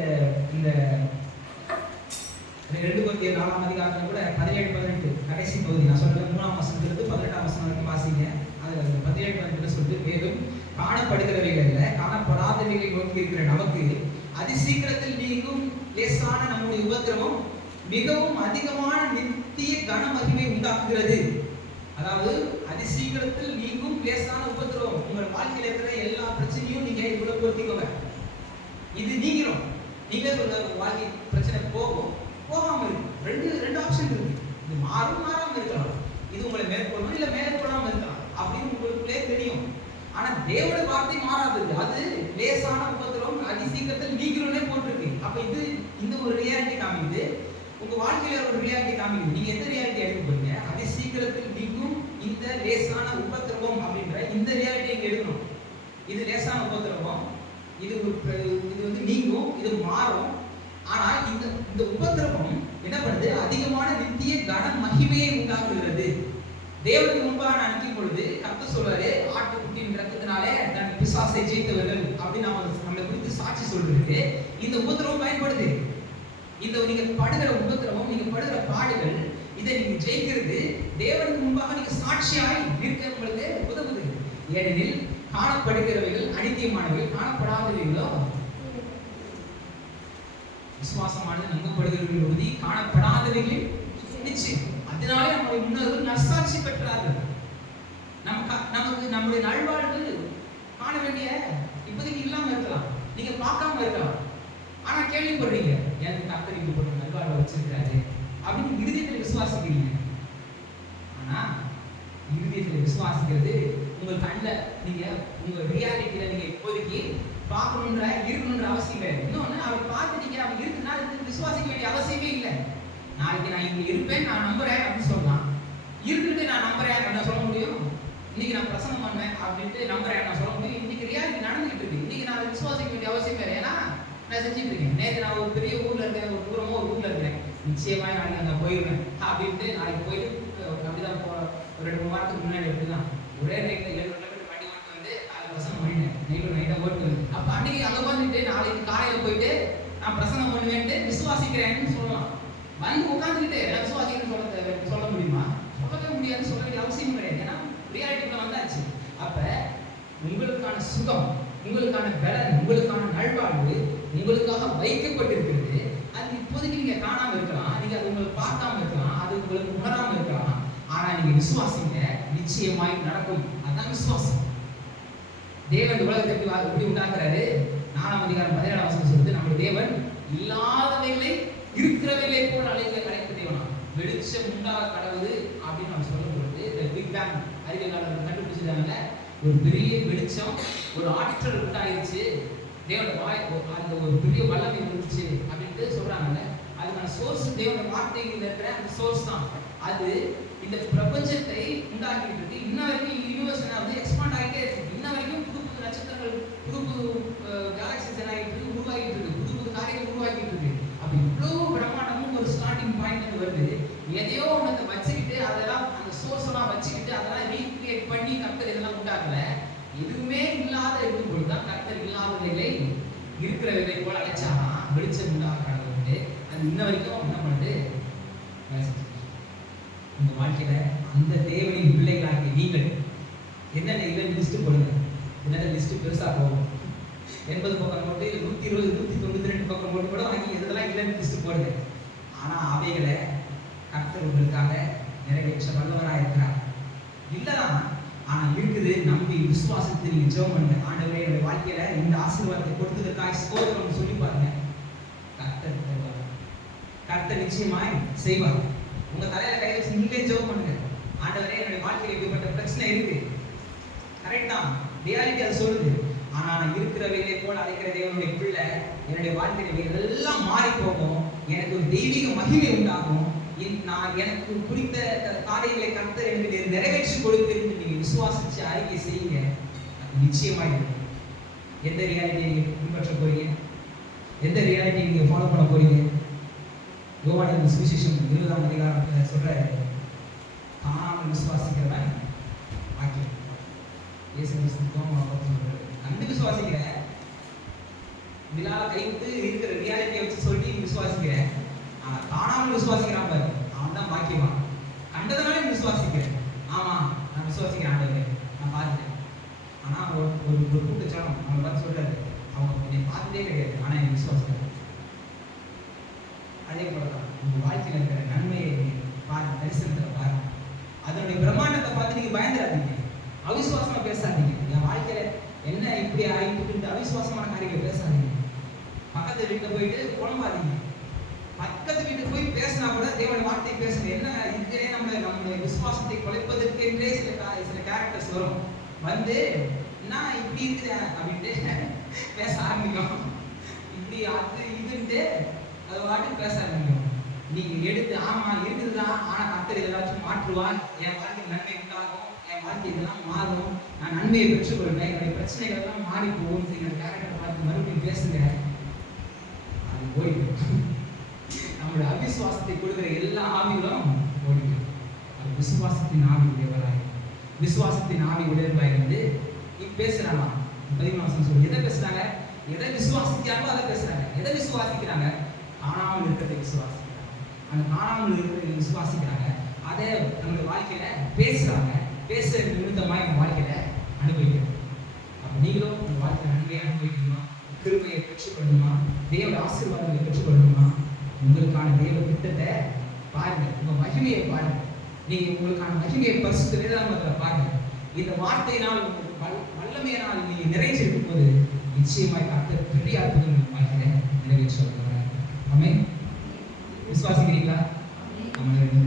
2 Corinthians 4ஆம் அதிகாரத்துல கூட 17-18 கடைசி பகுதி நான் சொல்றது 3ஆம் வசனத்திலிருந்து 18ஆம் வசனம் வரைக்கும் வாசிங்க. அது 17-18 சொல்லிட்டு, மேலும் காணப்படுகிறவைகள்ல காணப்படாதவைகளை நோக்கி இருக்கிற நமக்கு அதிசீக்கிரத்தில் நீங்கும் லேசான நம்முடைய உபத்திரவம் மிகவும் அதிகமான நித்திய கன மகிமை உண்டாக்குகிறது. அதாவது அதிசீக்கிரத்தில் நீங்கும் லேசான உபத்திரவம், உங்கள் வாழ்க்கையில் இருக்கிற எல்லா பிரச்சனையும் நீங்க இவ்வளவு பொருத்திக்கோங்க, இது நீங்கிரும். நீங்க சொல்ற வாழ்க்கை பிரச்சனை போகும், போகாம இருக்கு. ரெண்டு ஆப்ஷன் இருக்கு. இது மாறாம இருக்கலாம், இது உங்களை மேற்கொள்ளணும் இல்ல மேற்கொள்ளாம இருக்கலாம் அப்படின்னு உங்களுக்குள்ளே தெரியும். ஆனா தேவனுடைய வார்த்தை மாறாதது. அது லேசான உபத்திரவம் அதிசீக்கிரத்தில் நீங்கிரும்னே போட்டிருக்கு. அப்ப இது இந்த ஒரு ரியாலிட்டி காமிக்குது, உங்க வாழ்க்கையில ஒரு ரியாலிட்டி காமிக்குது. நீங்க எந்த ரியாலிட்டி எடுக்க போறீங்க? அதிசீக்கிரத்தில் நீங்கும் இந்த லேசான உபத்திரவம் அப்படின்ற இந்த ரியாலிட்டி இங்க எடுக்கணும். இது லேசான உபத்திரவம், இது வந்து நீங்கும், இது மாறும். ஆனா இந்த உபத்திரவம் என்ன பண்ணுது? அதிகமான நித்திய கன மகிமையை உண்டாக்குகிறது. தேவனுக்கு முன்பாக அனுப்பிக்கும் பொழுது கர்த்தர் சொல்றாரு, ஆட்டுக்குட்டியின் ரத்தத்தினாலே தன் பிசாசை ஜெயித்தவர்கள் அப்படின்னு நம்மளை குறித்து சாட்சி சொல்றதுக்கு இந்த உபத்திரவம் பயன்படுது. இந்த நீங்க படுகிற உபத்திரவம், நீங்க படுகிற பாடுகள், இதை நீங்க ஜெயிக்கிறது தேவனுக்கு முன்பாக நீங்க சாட்சியாய் நிற்க உங்களுக்கு உதவுது. ஏனெனில் காணப்படுகிறவைகள் அனித்தியமானவைகள், காணப்படாதவைகளோ விசுவாசமானது நம்பப்படுகிறவர்கள் உறுதி, காணப்படாதவைகள் நிச்சயம். அதனாலே நம்முடைய முன்னோர்கள் நற்சாட்சி பெற்றார்கள். நமக்கு நம்முடைய நல்வாழ்வு காண வேண்டிய இப்போதைக்கு இல்லாம இருக்கலாம், நீங்க பார்க்காம இருக்கலாம். ஆனா கேள்விப்படுறீங்க, எனக்கு கர்த்தர் இப்படி நல்வாழ்வை வச்சிருக்கிறாரு அப்படின்னு இருதயத்தில் விசுவாசிக்கிறீங்க. ஆனா இருதயத்தில் விசுவாசிக்கிறது உங்கள் கண்ணில் நீங்க உங்க ரியாலிட்டியில நீங்க இப்போதைக்கு இருக்கணும்ன்ற அவசியம் கிடையாது. இன்னொன்னு அவர் பார்த்துட்டீங்க, அவர் இருக்குன்னா விசுவாசிக்க வேண்டிய அவசியமே இல்லை. நாளைக்கு நான் இங்க இருப்பேன், நான் நம்புறேன் அப்படின்னு சொல்லலாம். இருக்குன்னு நான் நம்புறேன் அப்படின்னு சொல்ல முடியும். இன்னைக்கு நான் பிரசங்கம் பண்ணுவேன் அப்படின்ட்டு நம்புறேன் நான் சொல்ல முடியும். இன்னைக்கு ரியாலிட்டி நடந்துகிட்டு இருக்கு. இன்னைக்கு நான் விசுவாசிக்க வேண்டிய அவசியம் இல்லை. ஏன்னா நான் செஞ்சுட்டு இருக்கேன். நேற்று நான் ஒரு பெரிய ஊர்ல இருக்கேன், ஒரு தூரமா ஒரு ஊர்ல இருக்கேன், நிச்சயமா நாளைக்கு அங்கே போயிடுவேன் அப்படின்ட்டு நாளைக்கு போயிட்டு அப்படிதான் ஒரு 2-3 வாரத்துக்கு முன்னாடி எப்படிதான் ஒரே நைட்ல 7 கிலோமீட்டர் வண்டி ஓட்டு வந்து அது பிரசங்கம் பண்ணிட்டேன். நைட்டை ஓட்டு வந்து அப்ப அன்னைக்கு அங்க வந்துட்டு நாளைக்கு காலையில போயிட்டு நான் பிரசங்கம் பண்ணுவேன்ட்டு விசுவாசிக்கிறேன்னு சொல்லலாம். வந்து உட்காந்துக்கிட்டு விசுவாசின்னு சொல்ல முடியுமா? சொல்லவே முடியாது, சொல்ல வேண்டிய அவசியம் கிடையாது. ஏன்னா ரியாலிட்டிக்குள்ள வந்தாச்சு. அப்ப உங்களுக்கான சுகம், உங்களுக்கான பலன், உங்களுக்கான நல்வாழ்வு உங்களுக்காக வைக்கப்பட்டிருக்கிறது. அது இப்போதைக்கு நீங்க காணாம இருக்கலாம், நீங்க அது உங்களுக்கு பார்க்காம இருக்கலாம், அது உங்களுக்கு உணராம இருக்கலாம். ஆனா நீங்க விசுவாசிங்க, நிச்சயமாய் நடக்கும். அதான் விசுவாசம். தேவன் உலகத்தை எப்படி உண்டாக்குறாரு? 4ஆம் அதிகாரம் 17ஆம் வசனம் சொல்லுது, நம்முடைய தேவன் இல்லாதவைகளை இருக்கிறவைகளை போல அழைத்த தேவனா. வெளிச்சம் உண்டாக கடவுது அப்படின்னு நம்ம சொல்லும் பொழுது இந்த பிக் பேங் அறிவியலாளர்கள் கண்டுபிடிச்சிருக்காங்க. ஒரு பெரிய வெளிச்சம், ஒரு ஆற்றல் உண்டாயிருச்சு, தேவனோட அந்த ஒரு பெரிய வல்லமை இருந்துச்சு அப்படின்ட்டு சொல்றாங்கல்ல. அதுக்கான சோர்ஸ் தேவனோட வார்த்தையில் இருக்கிற அந்த சோர்ஸ் தான். அது இந்த பிரபஞ்சத்தை உண்டாக்கிட்டு இருக்கு. இன்ன வரைக்கும் யூனிவர்ஸ் வந்து எக்ஸ்பாண்ட் ஆகிட்டே இருக்கு. இன்ன வரைக்கும் புது புது நட்சத்திரங்கள், புது புது கேலக்சிஸ் என்னாகிட்டு இருக்கு, உருவாகிட்டு இருக்கு, புது புது காரியங்கள் உருவாக்கிட்டு இருக்கு. அப்படி இவ்வளவு பிரமாண்டமும் ஒரு ஸ்டார்டிங் பாயிண்ட் வருது. எதையோ ஒன்றத்தை வச்சுக்கிட்டு அதெல்லாம் அந்த சோர்ஸ் எல்லாம் வச்சுக்கிட்டு அதெல்லாம் ரீக்ரியேட் பண்ணி கர்த்தர் இதெல்லாம் உண்டாக்கல. எதுவுமே இல்லாத இருக்கும் பொழுதுதான் கர்த்தர் இல்லாதவைகளை இருக்கிறவைகளை போல அழைச்சாதான் வெளிச்சம் உண்டாக்குறாங்க. அது இன்ன வரைக்கும் என்ன பண்ணுது? உங்க வாழ்க்கையில அந்த தேவனின் பிள்ளைகளாகிய நீங்கள் என்னென்ன இவன் லிஸ்ட் போடுங்க. என்னென்ன லிஸ்ட் பெருசா போகும். 80 பக்கம் போட்டு 120, 192 பக்கம் போட்டு கூட வாங்கி இதெல்லாம் இல்லைன்னு லிஸ்ட் போடுங்க. ஆனா அவைகளை கர்த்தர் உங்களுக்காக நிறைவேற்ற வல்லவராக இருக்கிறார். இல்லதான், ஆனா இருக்குது. நம்பி விசுவாசத்தை நீங்க ஜெபம் பண்ணுங்க. ஆண்டவரே, என்னுடைய வாழ்க்கையில இந்த ஆசீர்வாதத்தை கொடுத்ததற்காக ஸ்தோத்திரம் சொல்லி பாருங்க. கர்த்தர் தருவார். கர்த்தர் நிச்சயமாய் செய்வார். உங்க தலையில கை வச்சு நீங்களே ஜெபம் பண்ணுங்க. ஆண்டவரே, என்னுடைய வாழ்க்கையில இப்படிப்பட்ட பிரச்சனை இருக்கு. கரெக்ட் தான், ரியாலிட்டி அது சொல்லுது. ஆனா நான் இருக்கிறவைகளை போல அழைக்கிற தேவனுடைய பிள்ளை, என்னுடைய வாழ்க்கையில எல்லாம் மாறி போகும். எனக்கு ஒரு தெய்வீக மகிமை உண்டாகும். நான் எனக்கு குறித்த காரியங்களை கர்த்தர் எனக்கு நிறைவேற்றி கொடுத்திருந்து நீங்க விசுவாசிச்சு அறிக்கை செய்யுங்க. அது நிச்சயமாக இருக்கும். எந்த ரியாலிட்டியை நீங்க பின்பற்ற போறீங்க? எந்த ரியாலிட்டியை நீங்க ஃபாலோ பண்ண போறீங்க? யோவானின் சுவிசேஷம் 20ஆம் அதிகாரத்துல சொல்றாரு, காணாமல் விசுவாசிக்கிறவன் பாக்கியம். இயேசு கிறிஸ்து சொல்றாரு, கண்டு விசுவாசிக்கிற, இதனால கைவிட்டு இருக்கிற ரியாலிட்டியை வச்சு சொல்லி விசுவாசிக்கிறேன். ஆனா காணாமல் விசுவாசிக்கிறான் பாரு, அவன் தான் பாக்கியவான். கண்டதுனால விசுவாசிக்கிறேன். ஆமா, நான் விசுவாசிக்கிறேன் ஆண்டவரே, நான் பார்த்துட்டேன். ஆனா ஒரு கூட்டச்சாலம் அவனை பார்த்து சொல்றாரு, அவங்க என்னை பார்த்ததே கிடையாது, ஆனா என்னை விசுவாசிக்கிறேன். அதே போலதான் உங்க வாழ்க்கையில் இருக்கிற நன்மையை பாருங்க, தரிசனத்தை பாருங்க. அதனுடைய பிரம்மாண்டத்தை பார்த்து நீங்க பயந்துடாதீங்க, அவிசுவாசமா பேசாதீங்க. என் வாழ்க்கையில என்ன இப்படி ஆகிட்டு அவிசுவாசமான காரியங்களை பேசாதீங்க. பக்கத்து வீட்டுல போயிட்டு புலம்பாதீங்க. பக்கத்து வீட்டுக்கு போய் பேசினா கூட தேவனுடைய வார்த்தை பேசுங்க. என்ன இதுக்கே நம்மளுடைய விசுவாசத்தை குலைப்பதற்கென்றே சில கேரக்டர்ஸ் வரும். வந்து நான் இப்படி இருக்கிறேன் அப்படின்ட்டு பேச ஆரம்பிக்கும். இப்படி அது இதுன்ட்டு அதை வாட்டி பேச ஆரம்பிக்கும். நீங்க எடுத்து ஆமா இருக்குதுதான், ஆனா கர்த்தர் ஏதாச்சும் மாற்றுவார், என் வாழ்க்கை நன்மை உண்டாகும், என் வாழ்க்கை இதெல்லாம் மாறும், நான் நன்மையை பெற்றுக்கொள்வேன், என்னுடைய பிரச்சனைகள் எல்லாம் மாறி போகும். என்னோட கேரக்டரை பார்த்து மறுபடியும் பேசுங்க. அது ஓடிடும். நம்மளுடைய அவிசுவாசத்தை கொடுக்கிற எல்லா ஆவிகளும் ஓடிடும். அது விசுவாசத்தின் ஆவி உடையவராய், விசுவாசத்தின் ஆவி உடையவராய் வந்து பேசுறாங்க. 13 சொல்லி எதை பேசுறாங்க? எதை விசுவாசிக்கிறாங்களோ அதை பேசுறாங்க. எதை விசுவாசிக்கிறாங்க? காணாமல் இருக்கிறதை விசுவாசிக்கிறாங்க. அந்த காணாமல் இருக்கிறதை விசுவாசிக்கிறாங்க. அதை நம்மளுடைய வாழ்க்கையில பேசுறாங்க. பேசுற நிமித்தமா எங்க வாழ்க்கையில அனுபவிக்கணும். அப்ப நீங்களும் உங்க வாழ்க்கையில நன்மையை அனுபவிக்கணுமா, கிருபையை பெற்றுக்கொள்ளணுமா, தேவ ஆசீர்வாதங்களை பெற்றுக்கொள்ளணுமா, உங்களுக்கான தேவ திட்டத்தை பாருங்க, உங்க மகிமையை பாருங்க. நீங்க உங்களுக்கான மகிமையை பரிசுத்த வேதாகமத்துல பாருங்க. இந்த வார்த்தையினால் வல்லமையினால் நீங்க நிறைஞ்சிருக்கும் போது நிச்சயமாய் கர்த்தர் பெரிய அற்புதங்கள் வாழ்க்கையில நிறைவேற்றுவார். ஆமென். விசுவாசிக்கிறீங்களா? ஆமென்.